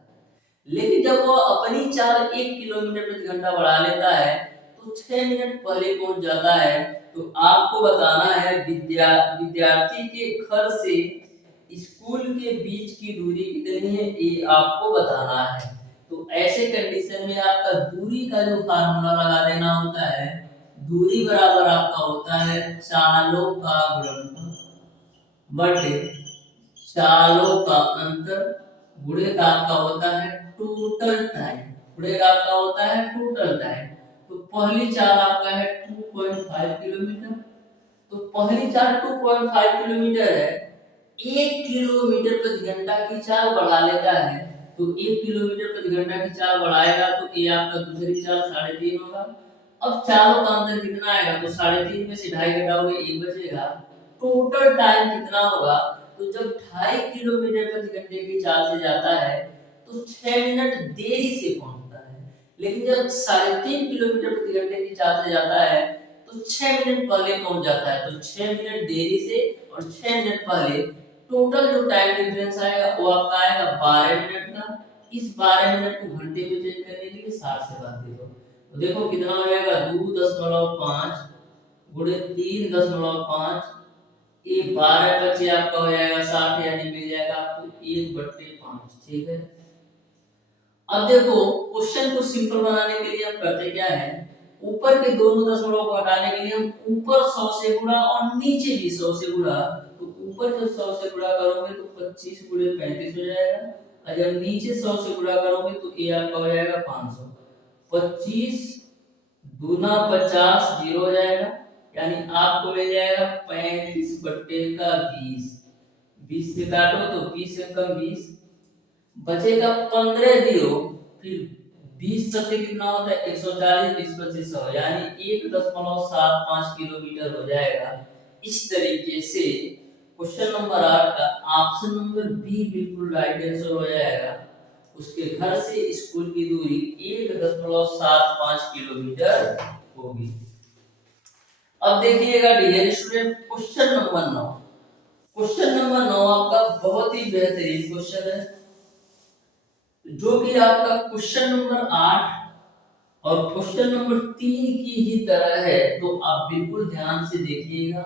लेकिन जब वह अपनी चाल 1 किलोमीटर प्रति घंटा बढ़ा लेता है तो 6 मिनट पहले पहुंच जाता है। तो आपको बताना है विद्यार्थी के घर से स्कूल के बीच की दूरी कितनी है ये आपको बताना है। तो ऐसे कंडीशन में आपका दूरी का जो फार्मूला लगा देना होता है, दूरी बराबर आपका होता है चालों का गुणनफल बटे चालों का अंतर गुणे का आपका होता है टोटल टाइम, गुणे का आपका होता है टोटल टाइम। तो पहली चाल आपका है 2.5 किलोमीटर, तो पहली चाल 2.5 किलोमीटर है, 1 किलोमीटर प्रति घंटा की चाल बढ़ा लेता है। तो 1 किलोमीटर प्रति घंटा की चाल बढ़ाएगा तो ये आपका दूसरी चाल 3.5 होगा। अब चालों का अंतर कितना आएगा तो 3.5 में से 2.5 घटाओगे 1 बचेगा। टोटल टाइम कितना होगा तो जब 2.5 किलोमीटर प्रति घंटे की चाल से जाता है तो 6 मिनट देरी से पहुंचता है। लेकिन जब 3.5 किलोमीटर प्रति घंटे की चाल से जाता है तो 6 मिनट पहले पहुंच जाता है। तो 6 मिनट देरी से और 6 मिनट पहले टोटल जो टाइम डिफरेंस आएगा वो आपका आएगा 12 मिनट का। इस 12 मिनट को घंटे में चेंज करने के लिए 60 से भाग दे दो तो देखो कितना हो जाएगा 2.5 गुणे 3.5 ये 12 बचे आपका हो जाएगा 60 यानी मिल जाएगा आपको 1/5। ठीक है। अब देखो क्वेश्चन को सिंपल बनाने के लिए हम करते क्या है, ऊपर के दोनों दशमलव को हटाने के लिए हम ऊपर 100 से गुणा और नीचे भी 100 से गुणा। तो ऊपर जब 100 से गुणा करोगे तो 25 गुणे 35 हो जाएगा और जब नीचे 100 से गुणा करोगे तो ये आपका हो जाएगा 500। 25 दूना 50 जीरो हो जाएगा यानी आपको मिल जाएगा 35/20। 20 से काटो तो 20 से कम 20 बचेगा 15 जीरो। फिर 20 सबसे कितना होता है 140, 20 25 100 यानी 1.75 किलोमीटर हो जाएगा। इस तरीके से क्वेश्चन नंबर 8 का ऑप्शन नंबर बी बिल्कुल राइट आंसर हो जाएगा। उसके घर से स्कूल की दूरी 1.75 किलोमीटर होगी। अब देखिएगा dear student question number 9। Question number 9 आपका बहुत ही बेहतरीन क्वेश्चन है जो कि आपका क्वेश्चन नंबर 8 और क्वेश्चन नंबर 3 की ही तरह है। तो आप बिल्कुल ध्यान से देखिएगा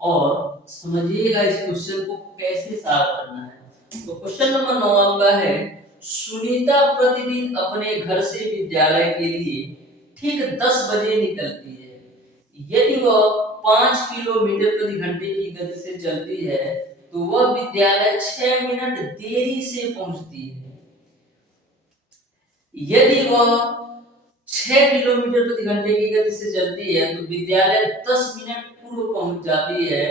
और समझिएगा इस क्वेश्चन को कैसे सॉल्व करना है। तो क्वेश्चन नंबर 9 आपका है सुनीता प्रतिदिन अपने घर से विद्यालय के लिए ठीक 10 बजे निकलती है। यदि वह 5 किलोमीटर प्रति घंटे की गति से चलती है तो वह विद्यालय 6 मिनट देरी से पहुंचती है। यदि वह 6 किलोमीटर प्रति घंटे की गति से चलती है तो विद्यालय 10 मिनट पूर्व पहुंच जाती है।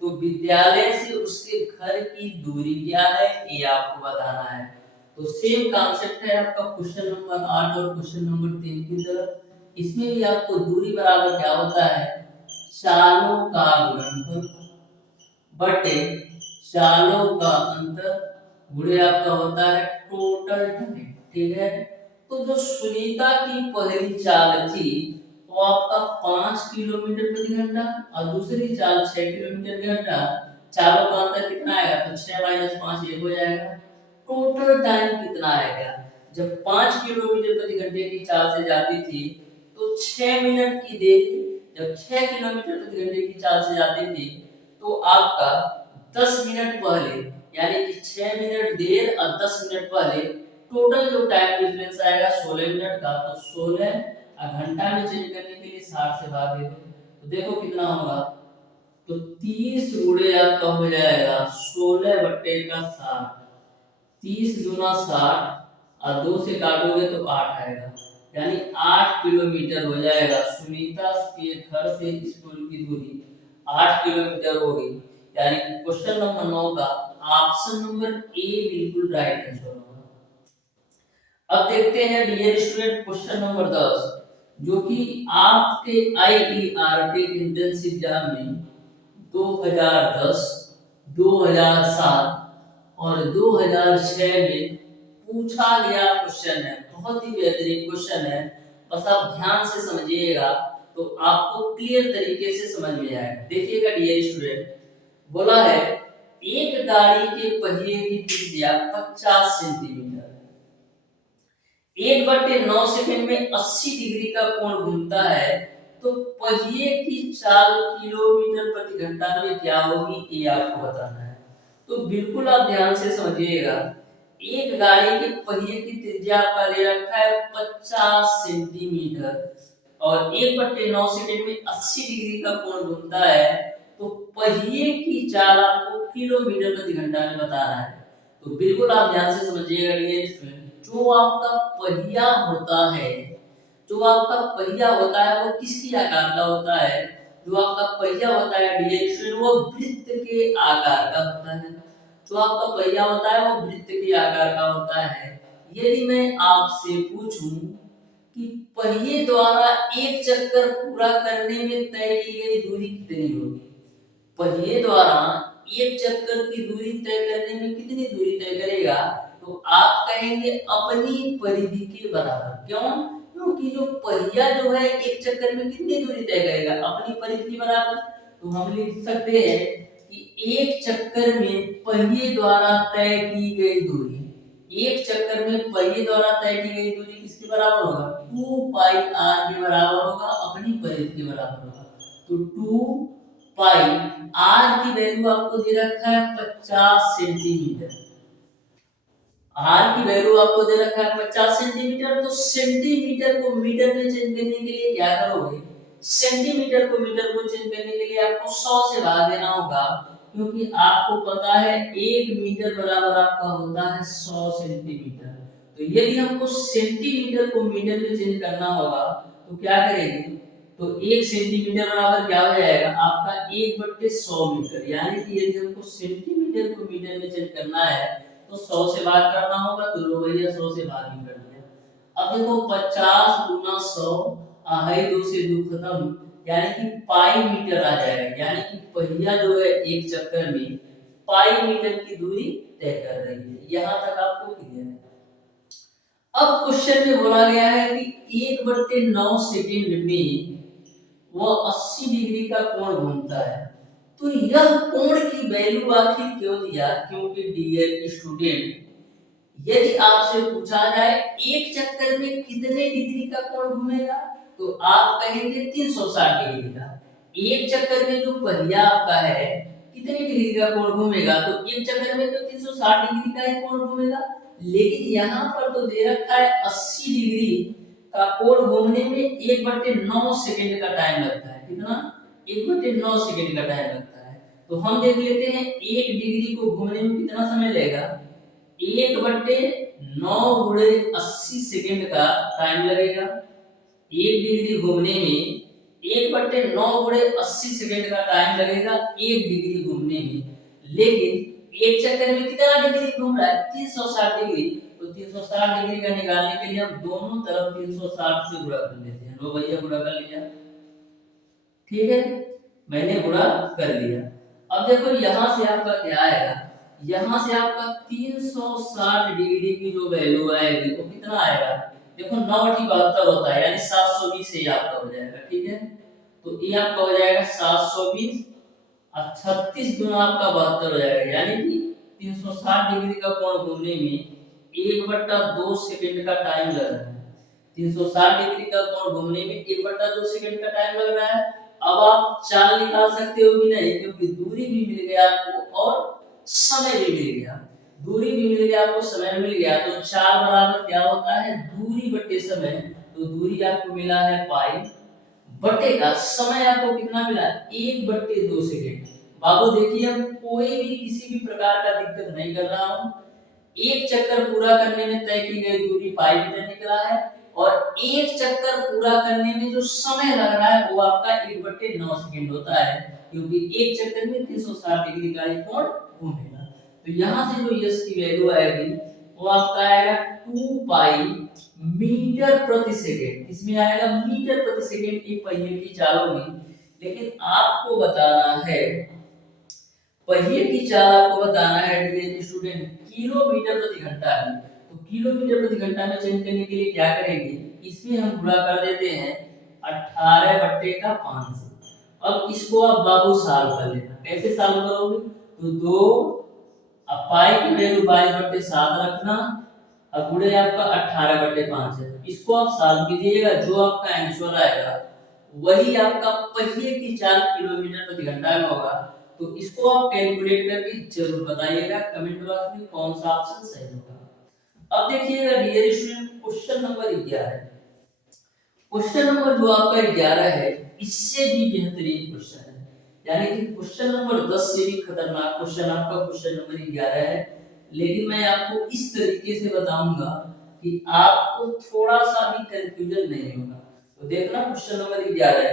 तो विद्यालय से उसके घर की दूरी क्या है ये आपको बताना है। तो सेम कॉन्सेप्ट है आपका क्वेश्चन नंबर 8 और क्वेश्चन नंबर 3 की तरह। इसमें भी आपको दूरी बराबर क्या होता है चालों का गुणनफल बटे चालों का अंतर गुणे आपका होता है टोटल टाइम। ठीक है। तो जो सुनीता की पहली चाल थी वो आपका 5 किलोमीटर प्रति घंटा और दूसरी चाल 6 किलोमीटर प्रति घंटा। चालों का अंतर कितना आएगा तो 6 - 5 1 हो जाएगा। टोटल टाइम कितना आएगा जब 5 किलोमीटर प्रति घंटे की चाल से जाती थी तो 6 मिनट की देरी, जब 6 किलोमीटर प्रति घंटे की चाल से जाती थी तो आपका 10 मिनट पहले यानी कि 6 मिनट देर और 10 मिनट पहले टोटल जो टाइम डिफरेंस आएगा 16 मिनट का। तो 16 घंटा में चेंज करने के लिए 60 से भाग दे दो तो देखो कितना होगा तो 30 गुणे आपका हो जाएगा 16/60। 30 दूना 60 और 2 से काटोगे तो 8 आएगा यानी 8 किलोमीटर हो जाएगा। सुनीता के घर से स्कूल की दूरी 8 किलोमीटर होगी यानी क्वेश्चन नंबर 9 का ऑप्शन नंबर ए बिल्कुल राइट आंसर होगा। अब देखते हैं डियर स्टूडेंट क्वेश्चन नंबर 10, जो कि आपके आईईआरटी एंट्रेंस एग्जाम में 2010, 2007 और 2006 में पूछा गया क्वेश्चन है। बहुत ही बेहतरीन क्वेश्चन है, बस आप ध्यान से समझिएगा तो आपको क्लियर तरीके से समझ में आएगा। देखिएगा डियर स्टूडेंट, बोला है एक गाड़ी के पहिए की त्रिज्या 50 सेंटीमीटर, 1/9 सेकंड में 80 डिग्री का कोण घूमता है, तो पहिए की चाल किलोमीटर प्रति घंटा में क्या होगी, ये आपको बताना है। तो बिल्कुल आप ध्यान से समझिएगा, एक गाड़ी के पहिए की त्रिज्या आपका दे रखा है 50 सेंटीमीटर और 1/9 सेकंड में 80 डिग्री का कोण घूमता है, तो पहिए की चाल आपको किलोमीटर प्रति घंटा में बताना है। तो बिल्कुल आप ध्यान से समझिएगा डियर स्टूडेंट, जो आपका पहिया होता है, जो आपका पहिया होता है वो किसकी आकार का होता है, जो आपका पहिया होता है डियर स्टूडेंट वो वृत्त के आकार का होता है। जो आपका पहिया होता है वो वृत्त के आकार का होता है। यदि मैं आपसे पूछूं कि पहिए द्वारा एक चक्कर पूरा करने में तय की गई दूरी कितनी होगी, पहिए द्वारा एक चक्कर की दूरी तय करने में कितनी दूरी तय करेगा, तो आप कहेंगे अपनी परिधि के बराबर। क्यों? क्योंकि जो पहिया जो है एक चक्कर में कितनी दूरी तय करेगा, अपनी परिधि के बराबर। तो हम लिख सकते हैं कि एक चक्कर में पहिए द्वारा तय की गई दूरी, एक चक्कर में पहिए द्वारा तय की गई दूरी किसके बराबर होगा, 2πr के बराबर होगा, अपनी परिधि के बराबर होगा। तो 2π आर की वैल्यू आपको दे रखा है 50 सेंटीमीटर, आर की वैल्यू आपको दे रखा है 50 सेंटीमीटर। तो सेंटीमीटर को मीटर में चेंज करने के लिए क्या करोगे, सेंटीमीटर को मीटर को चेंज करने के लिए आपको 100 से भाग देना होगा, क्योंकि आपको पता है 1 मीटर बराबर आपका होता है 100 सेंटीमीटर। तो यदि हमको सेंटीमीटर को मीटर में चेंज करना होगा तो क्या करेंगे, तो 1 सेंटीमीटर बराबर क्या हो जाएगा आपका 1/100 मीटर, यानी कि यदि हमको सेंटीमीटर को मीटर में चेंज करना है तो 100 से भाग करना होगा, तो लो भैया 100 से भाग ही कर दिया। अब देखो 50 गुना 100, है 2 से 2 खत्म, यानी कि पाई मीटर आ जाएगा, यानी कि पहिया जो है एक चक्कर में पाई मीटर की दूरी तय कर रही है। यहाँ तक आपको क्लियर है। अब क्वेश्चन में बोला गया है कि 1/9 सेकंड में वह 80 डिग्री का कोण घूमता है, तो यह कोण की वैल्यू आखिर क्यों दिया, क्योंकि डियर स्टूडेंट यदि आपसे पूछा जाए एक चक्कर में कितने डिग्री का कोण घूमेगा, तो आप कहेंगे 360 डिग्री का। एक चक्कर में जो पहिया आपका है कितने डिग्री का कोण घूमेगा, तो एक चक्कर में तो 360 डिग्री का ही कोण घूमेगा, लेकिन यहाँ पर तो दे रखा है 80 डिग्री का कोण घूमने में 1/9 सेकंड का टाइम लगता है। कितना? 1/9 सेकंड का टाइम लगता है। तो हम देख लेते हैं 1 डिग्री को घूमने में कितना समय लगेगा, 1/9 गुणे 80 सेकंड का टाइम लगेगा। 1 डिग्री घूमने में 1/9 गुणे 80 सेकंड का टाइम लगेगा 1 डिग्री घूमने में, लेकिन एक चक्कर में कितना डिग्री घूम रहा है, 360 डिग्री। तो 360 डिग्री का निकालने के लिए हम दोनों तरफ 360 से गुणा कर लेते हैं। लो भैया गुणा कर लिया, ठीक है, मैंने गुणा कर लिया। अब देखो यहाँ से आपका क्या आएगा, यहाँ से आपका 360 डिग्री की जो वैल्यू आएगी वो कितना आएगा, देखो 9/72 होता है, यानी 720 से आपका हो जाएगा। ठीक है, तो ये आपका हो जाएगा 720 और 36 गुना आपका 72 हो जाएगा, यानी कि 360 डिग्री का कोण घूमने में 1/2 सेकंड का टाइम लग रहा है। 360 डिग्री का कोण घूमने में 1/2 सेकंड का टाइम लग रहा है। अब आप चाल निकाल सकते हो कि नहीं, क्योंकि दूरी भी मिल गया आपको और समय भी मिल गया, दूरी भी मिल गया आपको, समय मिल गया, तो चाल बराबर क्या होता है, दूरी बटे समय। तो दूरी आपको मिला है पाई, बटे का समय आपको कितना मिला, 1/2 सेकंड। बाबू देखिए हम कोई भी किसी भी प्रकार का दिक्कत नहीं कर रहा हूँ, एक चक्कर पूरा करने में तय की गई दूरी पाई मीटर निकला है, और एक चक्कर पूरा करने में जो समय लग रहा है वो आपका 1/9 सेकंड होता है, क्योंकि एक चक्कर में 360 डिग्री का कोण घूमेगा। तो यहाँ से जो यस की वैल्यू आएगी वो आपका आएगा 2 पाई मीटर प्रति सेकेंड। इसमें आएगा मीटर प्रति सेकेंड की पहिए की चाल होगी। लेकिन आपको बताना है, पहिए की चाल आपको बताना है डियर स्टूडेंट, किलोमीटर प्रति घंटा में। तो किलोमीटर प्रति घंटा में चेंज करने के लिए क्या करेंगे, इसमें हम गुणा कर देते हैं 18 बट्टे का 5 से। अब इसको आप बाबू साल कर लेना। कैसे साल करोगे, तो 2, अब पाई की वैल्यू 22/7 रखना, अब गुणे आपका 18/5 है। इसको आप साल कीजिएगा, जो आपका आंसर आएगा वही आपका पहिए की चाल किलोमीटर प्रति घंटा में होगा। तो इसको आप कैलकुलेट करके जरूर बताइएगा कमेंट बॉक्स में कौन सा ऑप्शन सही होगा। अब देखिएगा dear student, question number 11। Question number जो आपका 11 है, इससे भी बेहतरीन क्वेश्चन है। यानी कि क्वेश्चन नंबर 10 से भी खतरनाक क्वेश्चन आपका क्वेश्चन नंबर 11 है। लेकिन मैं आपको इस तरीके से बताऊंगा कि आपको थोड़ा सा भी कंफ्यूजन नहीं होगा। तो देखना क्वेश्चन नंबर 11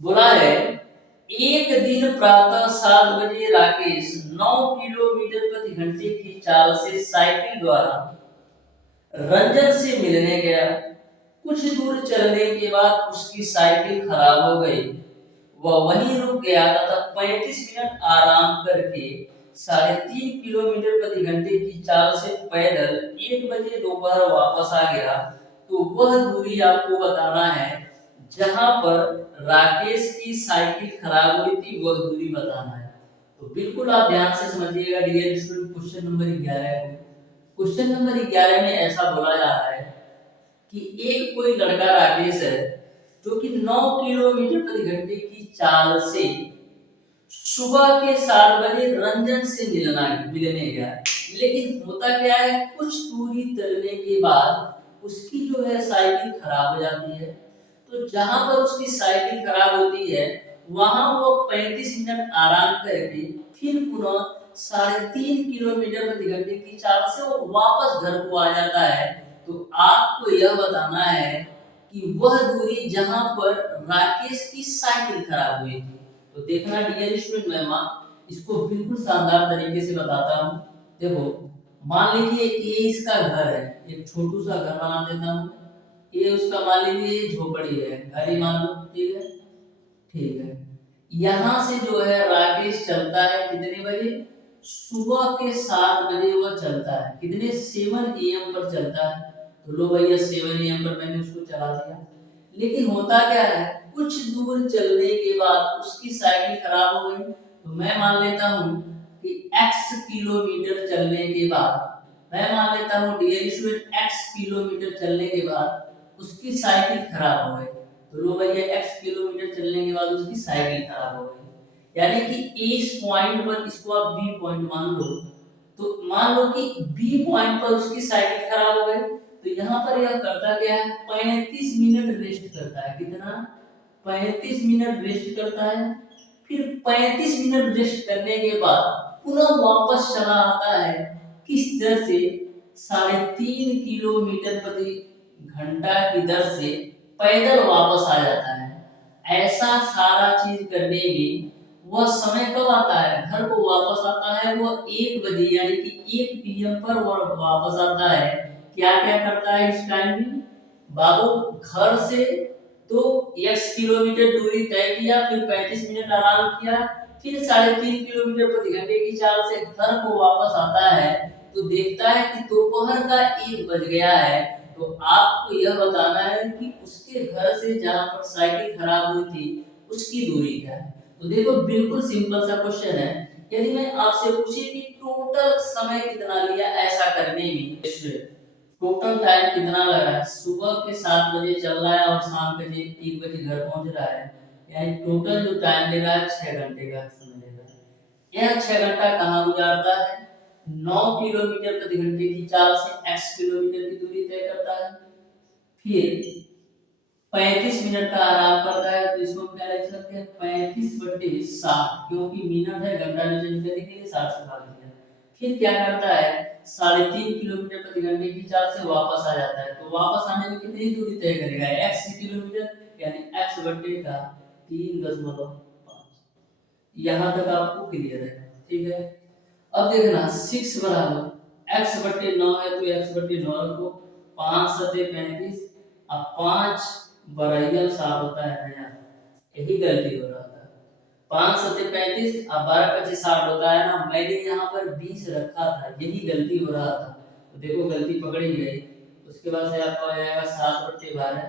बोला है, एक दिन प्रातः 7 बजे राकेश 9 किलोमीटर प्रति घंटे की चाल से साइकिल द्वारा रंजन से मिलने गया। कुछ दूर चलने के बाद उसकी साइकिल खराब हो गई। वह वहीं रुक गया तथा 35 मिनट आराम करके 3.5 किलोमीटर प्रति घंटे की चाल से पैदल 1 बजे दोपहर वापस आ गया। तो वह दूरी आपको बताना है, जहां पर राकेश की साइकिल खराब हुई थी वह दूरी बताना है। तो बिल्कुल आप ध्यान से समझिएगा डियर स्टूडेंट, क्वेश्चन नंबर 11 को। क्वेश्चन नंबर 11 में ऐसा बोला जा रहा है कि एक कोई लड़का राकेश है जो कि 9 किलोमीटर प्रति घंटे की चाल से सुबह के 7 बजे रंजन से मिलने गया। लेकिन होता क्या है, कुछ दूरी चलने के बाद उसकी जो है साइकिल खराब हो जाती है। तो जहां पर उसकी साइकिल खराब होती है वहां वो 35 मिनट आराम करके फिर पुनः 3.5 किलोमीटर प्रति घंटे की चाल से वो वापस घर को आ जाता है। तो आपको यह बताना है कि वह दूरी जहां पर राकेश की साइकिल खराब हुई थी। तो देखना डियर स्टूडेंट, मैं इसको बिल्कुल शानदार तरीके से बताता हूँ। देखो, मान लीजिए ये इसका घर है, एक छोटू सा घर बना देता हूँ। ये उसका मान लीजिए झोपड़ी है, घर ही मान लो, ठीक है। ठीक है, यहाँ से जो है राकेश चलता है कितने बजे, सुबह के 7 बजे वह चलता है। कितने, 7 AM पर चलता है। तो लो भैया 7 AM पर मैंने उसको चला दिया। लेकिन होता क्या है, कुछ दूर चलने के बाद उसकी साइकिल खराब हो गई। तो मैं मान लेता हूँ कि x किलोमीटर चलने के बाद, मैं मान लेता हूँ डियर स्टूडेंट x किलोमीटर चलने के बाद उसकी साइकिल खराब हो गई। तो लो भैया x किलोमीटर चलने के बाद उसकी साइकिल खराब हो गई। यानी कि इस पॉइंट पर, इसको आप बी पॉइंट मान लो। तो मान लो कि बी पॉइंट पर उसकी साइकिल खराब हो गई। तो यहाँ पर यह करता क्या है, 35 मिनट रेस्ट करता है। कितना, 35 मिनट रेस्ट करता है। फिर 35 मिनट रेस्ट करने के बाद पुनः वापस चला आता है। किस दर से, 3.5 किलोमीटर प्रति घंटा की दर से पैदल वापस आ जाता है। ऐसा सारा चीज करने में वह समय कब आता है, घर को वापस आता है वो 1 बजे, यानी कि 1 PM पर वह वापस आता है। क्या क्या करता है इस टाइम में, बाबू घर से तो 1 किलोमीटर दूरी तय किया, फिर 35 मिनट आराम किया, फिर 3.5 किलोमीटर प्रति घंटे की चाल से घर को वापस आता है। तो देखता है कि दोपहर का 1 बज गया है। तो आपको यह बताना है कि उसके घर से जहां पर साइकिल खराब हुई थी उसकी दूरी क्या है। तो देखो बिल्कुल सिंपल सा क्वेश्चन है। यदि मैं आपसे पूछे कि टोटल समय कितना लिया ऐसा करने में, टोटल टाइम कितना लगा है, सुबह के 7 बजे चल रहा है और शाम के 1 बजे घर पहुंच रहा है, यानी टोटल जो टाइम ले रहा है 6 घंटे का समय ले रहा है। यह 6 घंटा कहाँ गुजारता है, 9 किलोमीटर प्रति घंटे की चाल से x किलोमीटर की दूरी तय करता है। फिर 35 मिनट का आराम करता है। तो इसको क्या लिख सकते हैं, 35/7, क्योंकि मिनट है, घंटा निकलने के लिए 60 से भाग दिया। फिर क्या करता है, 3.5 किलोमीटर प्रति घंटे की चाल से वापस आ जाता है। तो वापस आने में कितनी दूरी तय करेगा, x किलोमीटर, यानी x बटे का 3.5। यहाँ तक आपको क्लियर है, ठीक है। अब देखना 6 बराबर x बटे 9 है तो x बटे 9 रखो, 5 सते 35, अब 5 बरहियल 7 होता है नया, यही गलती हो रहा था। 5 सते 35 अब 12 25 60 होता है ना, मैंने यहाँ पर 20 रखा था, यही गलती हो रहा था। तो देखो गलती पकड़ी गई। उसके बाद से आपका हो जाएगा 7 बटे 12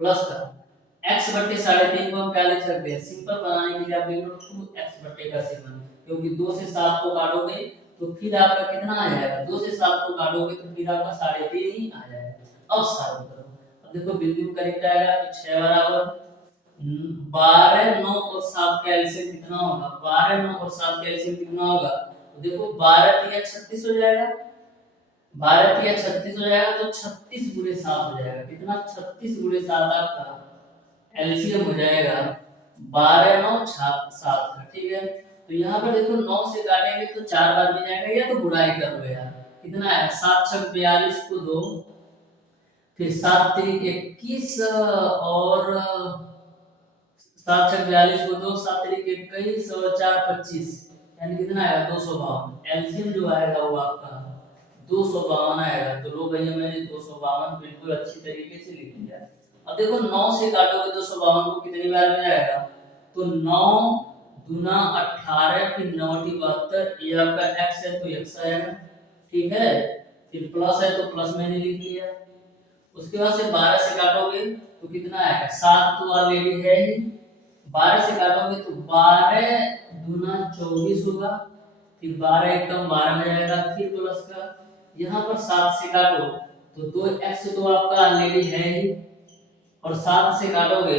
प्लस का x बटे 3.5 को हम क्या लिख सकते हैं, सिंपल बनाने के लिए आप लिख लो 2x बटे का सेवन, क्योंकि 2 से 7 को काटोगे तो फिर आपका कितना आ जाएगा, 2 से 7 को काटोगे तो फिर आपका 3.5 ही आ जाएगा। अब सॉल्व करो, अब देखो बिल्कुल करेक्ट आएगा, तो 6 बराबर 12 9 और 7 का एलसीएम कितना होगा, 12 9 और 7 का एलसीएम कितना होगा, तो देखो 12 3 36 हो जाएगा, 12 3 36 हो जाएगा, तो 36 गुणे 7 हो जाएगा, कितना 36 गुणे 7 आपका एलसीएम हो जाएगा 12 9 7 का, ठीक है। तो यहाँ पर देखो 9 से काटेंगे तो 4 बार में जाएगा, या तो गुणाई कर लो यार, कितना है 7 6 42 को 2, फिर 7 3 21 और 7 6 42 को 2, 7 3 21 और 4 25, यानी कितना आएगा 252। एलसीएम जो आएगा वो आपका 252 आएगा। तो लो भैया मैंने 252 बिल्कुल अच्छी तरीके से लिख दिया। अब देखो 9 से काटोगे 252 को कितनी बार में जाएगा, तो 9 दूना 18, फिर 9 टी 72, ये आपका x है तो x आएगा, ठीक है। फिर प्लस है तो प्लस मैंने लिख लिया। उसके बाद से 12 से काटोगे तो कितना आएगा, 7 तो ऑलरेडी है ही, 12 से काटोगे तो 12 दूना 24 होगा, फिर 12 एकदम 12 में जाएगा, फिर प्लस का यहाँ पर 7 से काटो तो 2x तो आपका ऑलरेडी है ही, और 7 से काटोगे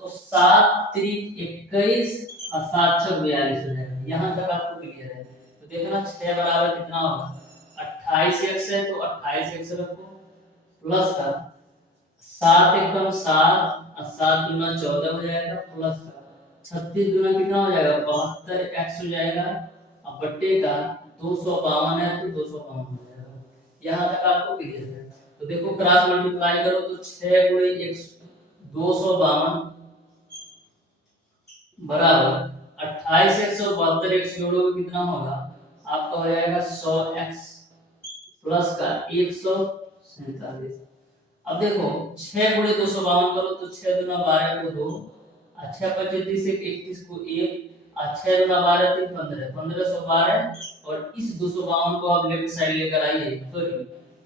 तो 7 3 21 और 7 6 42 हो जाएगा। यहाँ तक आपको क्लियर है। तो देखना 6 बराबर कितना होगा, 28x है तो 28x रखो, प्लस का 7 एकदम 7 और 7 दूना 14 हो जाएगा, प्लस का 36 दूना कितना हो जाएगा 72x हो जाएगा, अब बट्टे का 252 है तो 252 हो जाएगा। यहाँ तक आपको क्लियर है। तो देखो क्रॉस मल्टीप्लाई करो तो 6 गुणे 252 बराबर 28x और 72x जोड़ोगे कितना होगा, आपका हो जाएगा 100x प्लस का 147। अब देखो 6 गुणे 252 करो तो 6 दूना 12 को 2, 6 25 से 21 को 1, 6 दूना 12 3 15, 1512, और इस 252 को आप लेफ्ट साइड लेकर आइए, सॉरी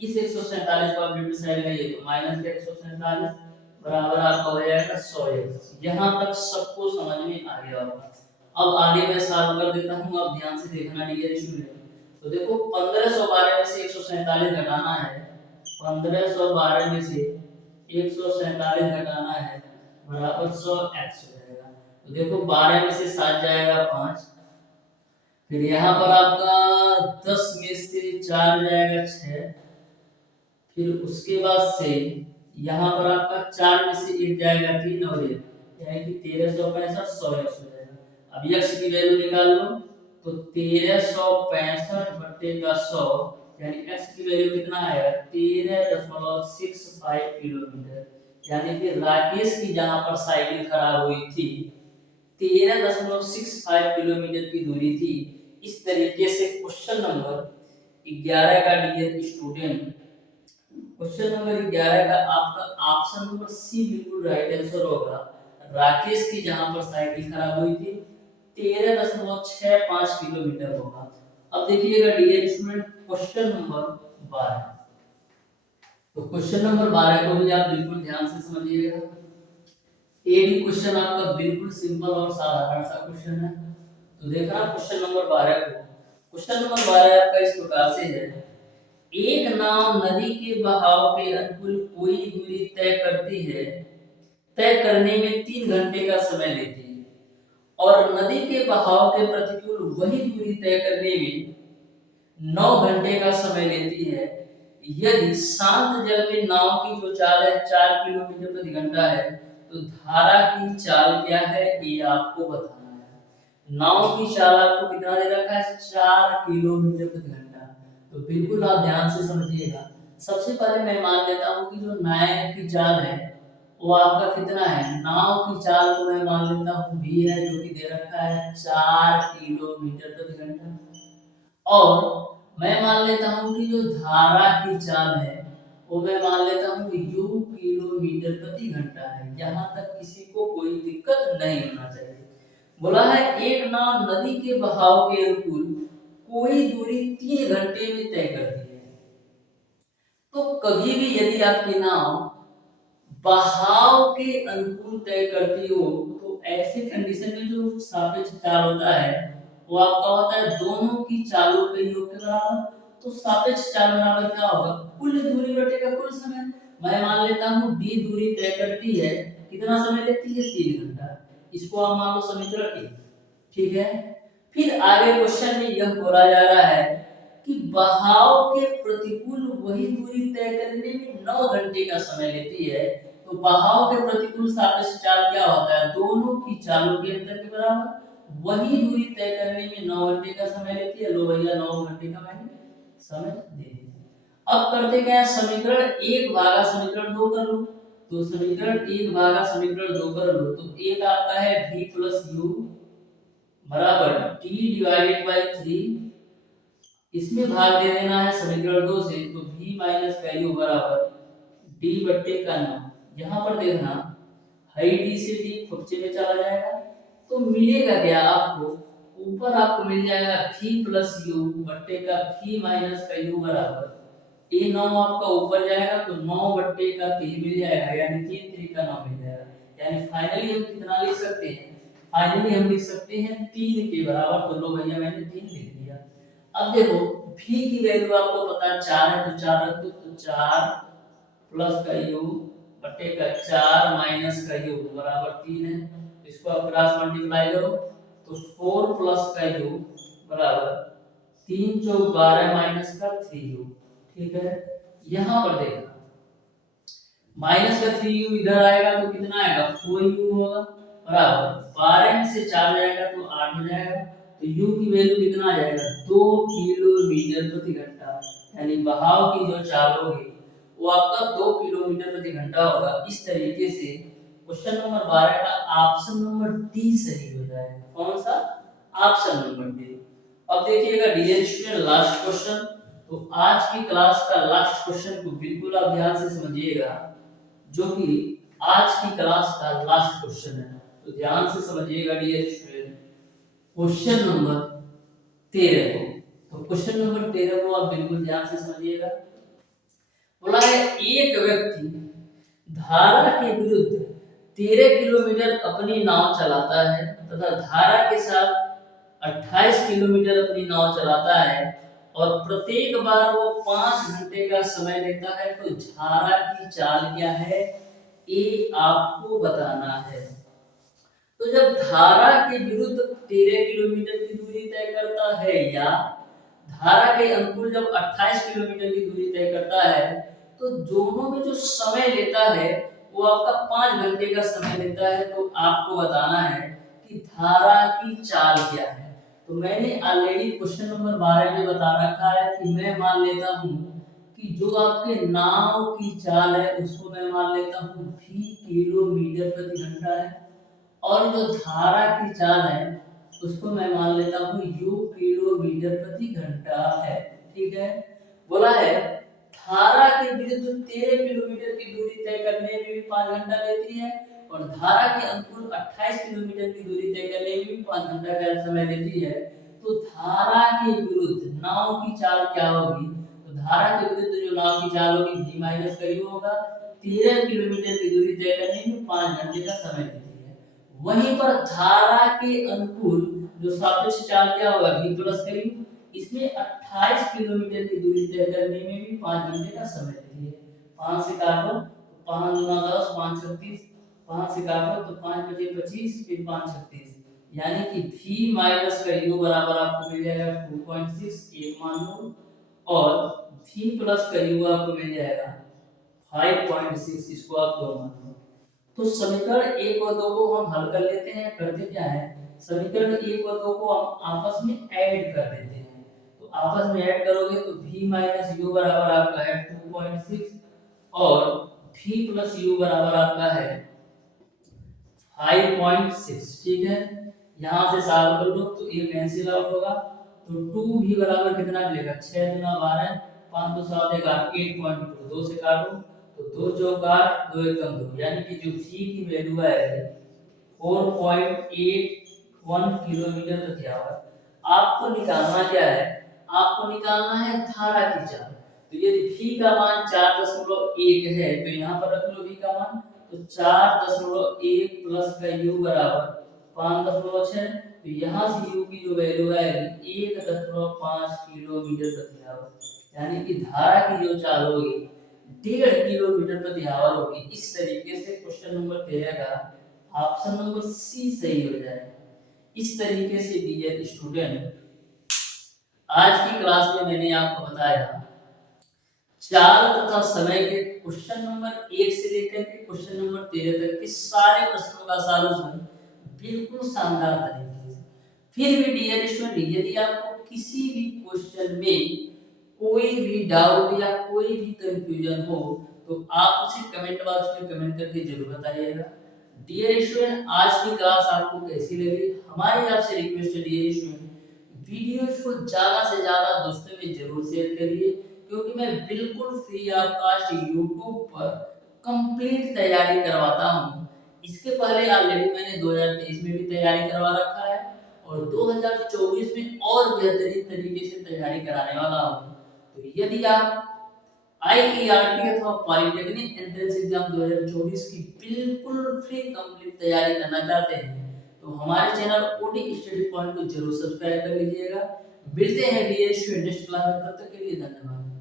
इस 147 को आप लेफ्ट साइड लाइए तो माइनस का 147 बराबर आपका हो जाएगा 100x। यहाँ तक सबको समझ में आ गया होगा। अब आगे मैं सॉल्व कर देता हूँ, आप ध्यान से देखना डियर स्टूडेंट। तो देखो 1512 में से 147 घटाना है, 1512 में से 147 घटाना है बराबर 100x हो जाएगा। तो देखो 12 में से 7 जाएगा 5, फिर यहाँ पर आपका 10 में से 4 जाएगा 6, फिर उसके बाद से यहाँ पर आपका 4 में से 1 जाएगा 3 और 1, यानी कि 1365 100x हो जाएगा। अब x की वैल्यू निकाल लो तो 1365 बटे का 100, यानी x की वैल्यू कितना आएगा 13.65 किलोमीटर, यानी कि राकेश की जहां पर साइकिल खराब हुई थी 13.65 किलोमीटर की दूरी थी। इस तरीके से क्वेश्चन नंबर 11 का डियर स्टूडेंट, क्वेश्चन नंबर 11 का आपका ऑप्शन नंबर सी बिल्कुल राइट आंसर होगा। राकेश की जहां पर साइकिल खराब हुई थी 13.65 किलोमीटर होगा। अब देखिएगा डियर स्टूडेंट क्वेश्चन नंबर 12, तो क्वेश्चन नंबर 12 को भी आप बिल्कुल ध्यान से समझिएगा। ये भी क्वेश्चन आपका बिल्कुल सिंपल और साधारण सा क्वेश्चन है। तो देखना क्वेश्चन नंबर 12 को, क्वेश्चन नंबर 12 आपका इस प्रकार से है, एक नाव नदी के बहाव के अनुकूल कोई दूरी तय करती है, तय करने में 3 घंटे का समय लेती है, और नदी के बहाव के प्रतिकूल वही दूरी तय करने में 9 घंटे का समय लेती है। यदि शांत जल में नाव की जो चाल है 4 किलोमीटर प्रति घंटा है, तो धारा की चाल क्या है ये आपको बताना है। नाव की चाल आपको कितना दे रखा है 4 किलोमीटर प्रति घंटा। तो बिल्कुल आप ध्यान से समझिएगा। सबसे पहले मैं मान लेता हूँ कि जो नाव की चाल है वो आपका कितना है, नाव की चाल को मैं मान लेता हूँ v है, जो कि दे रखा है 4 किलोमीटर प्रति घंटा। और मैं मान लेता हूँ कि जो धारा की चाल है वो मैं मान लेता हूँ यू किलोमीटर प्रति घंटा है। यहाँ तक किसी को कोई दिक्कत नहीं होना चाहिए। बोला है एक नाव नदी के बहाव के अनुकूल कोई दूरी 3 घंटे में तय करती है। तो कभी भी यदि आपकी नाव बहाव के अनुकूल तय करती हो तो ऐसे कंडीशन में जो सापेक्ष चाल होता है वो आपका होता है दोनों की चालों के योग के बराबर। तो सापेक्ष चाल बराबर क्या होगा, कुल दूरी बटेगा कुल समय। मैं मान लेता हूँ डी दूरी तय करती है, कितना समय लेती है, 3 घंटा। इसको आप मान लो समीकरण 1। ठीक है। फिर आगे क्वेश्चन में यह बोला जा रहा है कि बहाव के प्रतिकूल वही दूरी तय करने में 9 घंटे का समय लेती है। तो बहाव के प्रतिकूल सापेक्ष चाल क्या होता है, दोनों की चालों के अंतर के बराबर। वही दूरी तय करने में 9 घंटे का समय लेती है। लो भैया 9 घंटे का मैंने समय दे दिया। अब करते क्या है, समीकरण 1 भागा समीकरण 2 कर लो। तो समीकरण 1 भागा समीकरण 2 कर लो तो एक आपका है v प्लस यू बराबर t डिवाइडेड बाय 3। इसमें भाग दे देना है समीकरण 2 से। तो v माइनस का u बराबर d बट्टे का 9। यहाँ पर देखना हाई d से d खुपचे में चला जाएगा तो मिलेगा क्या आपको, ऊपर आपको मिल जाएगा v प्लस u बट्टे का v माइनस का u बराबर ये 9 आपका ऊपर जाएगा तो 9 बट्टे का 3 मिल जाएगा, यानी 3 3 का 9 मिल जाएगा। यानी फाइनली हम कितना लिख सकते हैं, फाइनली हम लिख सकते हैं 3 के बराबर। तो लो भैया मैंने 3 लिख दिया। अब देखो v की वैल्यू आपको पता है 4 है तो 4 रख दो। तो 4 प्लस का u बटे का 4 माइनस का u बराबर 3 है। इसको आप क्रॉस मल्टीप्लाई करो तो 4 प्लस का u बराबर 3 चौक 12 माइनस का 3u। ठीक है। यहाँ पर देखना माइनस का 3u इधर आएगा तो कितना आएगा 4u होगा बराबर 12 में से 4 जाएगा तो 8 हो जाएगा। तो u की वैल्यू कितना आ जाएगा 2 किलोमीटर प्रति घंटा। यानी बहाव की जो चाल होगी वो आपका 2 किलोमीटर प्रति घंटा होगा। इस तरीके से क्वेश्चन नंबर 12 का ऑप्शन नंबर डी सही हो जाएगा। कौन सा, ऑप्शन नंबर डी। अब देखिएगा डियर स्टूडेंट लास्ट क्वेश्चन। तो आज की क्लास का लास्ट क्वेश्चन को बिल्कुल आप ध्यान से समझिएगा, जो कि आज की क्लास का लास्ट क्वेश्चन है। तो ध्यान से समझिएगा डियर स्टूडेंट क्वेश्चन नंबर 13 को। तो क्वेश्चन नंबर 13 को आप बिल्कुल ध्यान से समझिएगा। बोला है एक व्यक्ति धारा के विरुद्ध 13 किलोमीटर अपनी नाव चलाता है तथा धारा के साथ 28 किलोमीटर अपनी नाव चलाता है और प्रत्येक बार वो 5 घंटे का समय लेता है। तो धारा की चाल क्या है ये आपको बताना है। तो जब धारा के विरुद्ध 13 किलोमीटर की दूरी तय करता है या धारा के अनुकूल जब 28 किलोमीटर की दूरी तय करता है तो दोनों में जो समय लेता है वो आपका 5 घंटे का समय लेता है। तो आपको बताना है कि धारा की चाल क्या है। तो मैंने ऑलरेडी क्वेश्चन नंबर 12 में बता रखा है कि मैं मान लेता हूँ कि जो आपके नाव की चाल है उसको मैं मान लेता हूँ v किलोमीटर प्रति घंटा है और जो धारा की चाल है उसको मैं मान लेता हूँ u किलोमीटर प्रति घंटा है। ठीक है। बोला है धारा के विरुद्ध 13 किलोमीटर की दूरी तय करने में भी 5 घंटा लेती है और धारा के अनुकूल 28 किलोमीटर की दूरी तय करने में भी 5 घंटा का समय लेती है। तो धारा के विरुद्ध नाव की चाल क्या होगी, तो धारा के विरुद्ध जो नाव की चाल होगी v माइनस का u होगा। 13 किलोमीटर की दूरी तय करने में 5 घंटे का समय लेती है। वहीं पर धारा के अनुकूल जो सापेक्ष चाल क्या होगा v प्लस का u। इसमें 28 किलोमीटर की दूरी तय करने में भी 5 घंटे का समय लेती है। 5 से काटो 5 गुना 10 5 36, 5 से काटो तो 5 बचे 25 फिर 5 36, यानी कि v माइनस का u बराबर आपको मिल जाएगा 2.6 एक मान लो और v प्लस का u आपको मिल जाएगा 5.6, इसको आप 2 मान लो। तो समीकरण 1 और 2 को हम हल कर लेते हैं। करते क्या है, समीकरण 1 और 2 को हम आपस में ऐड कर देते हैं। तो आपस में ऐड करोगे तो v माइनस u बराबर आपका है 2.6 और v प्लस u बराबर आपका है 5.6। ठीक है। यहाँ से सॉल्व कर लो तो ये कैंसिल आउट होगा तो 2 भी बराबर कितना मिलेगा, 6 दूना 12, 5 दो 7 एक 8, 8.2, 2 से काटो तो 2 चौक 8, 2 एकम 2, यानी कि जो v की वैल्यू है 4.81 किलोमीटर प्रति आवर। आपको निकालना क्या है, आपको निकालना है धारा की चाल। तो यदि v का मान 4.1 है तो यहाँ पर रख लो v का मान, तो 4.1 प्लस का u बराबर 5.6, तो यहाँ से u की जो वैल्यू आएगी 1.5 किलोमीटर प्रति आवर, यानी कि धारा की जो चाल होगी 1.5 किलोमीटर प्रति आवर होगी। इस तरीके से क्वेश्चन नंबर 13 का ऑप्शन नंबर सी सही हो जाएगा। इस तरीके से डियर स्टूडेंट, आज की क्लास में मैंने आपको बताया चाल तथा समय के क्वेश्चन नंबर 1 से लेकर के क्वेश्चन नंबर 13 तक के सारे प्रश्नों का सॉल्यूशन बिल्कुल शानदार तरीके से। फिर भी डियर स्टूडेंट, यदि आपको किसी भी क्वेश्चन में कोई भी डाउट या कोई भी कंफ्यूजन हो तो आप उसे कमेंट बॉक्स में कमेंट करके जरूर बताइएगा। डियर स्टूडेंट, आज की क्लास आपको कैसी लगी, हमारी आपसे रिक्वेस्ट है डियर स्टूडेंट, वीडियोस को ज्यादा से ज्यादा दोस्तों में जरूर शेयर करिए, क्योंकि मैं बिल्कुल फ्री ऑफ कॉस्ट यूट्यूब पर कंप्लीट तैयारी करवाता हूँ। इसके पहले ऑलरेडी मैंने 2023 में भी तैयारी करवा रखा है और 2024 में और बेहतरीन तरीके से तैयारी कराने वाला हूँ। तो यदि आप आईईआरटी अथवा पॉलिटेक्निक एंट्रेंस एग्जाम 2024 की बिल्कुल फ्री कंप्लीट तैयारी करना चाहते हैं तो हमारे चैनल ओटी स्टडी पॉइंट को जरूर सब्सक्राइब कर लीजिएगा। मिलते हैं डियर स्टूडेंट नेक्स्ट क्लास में, तब तक के लिए धन्यवाद।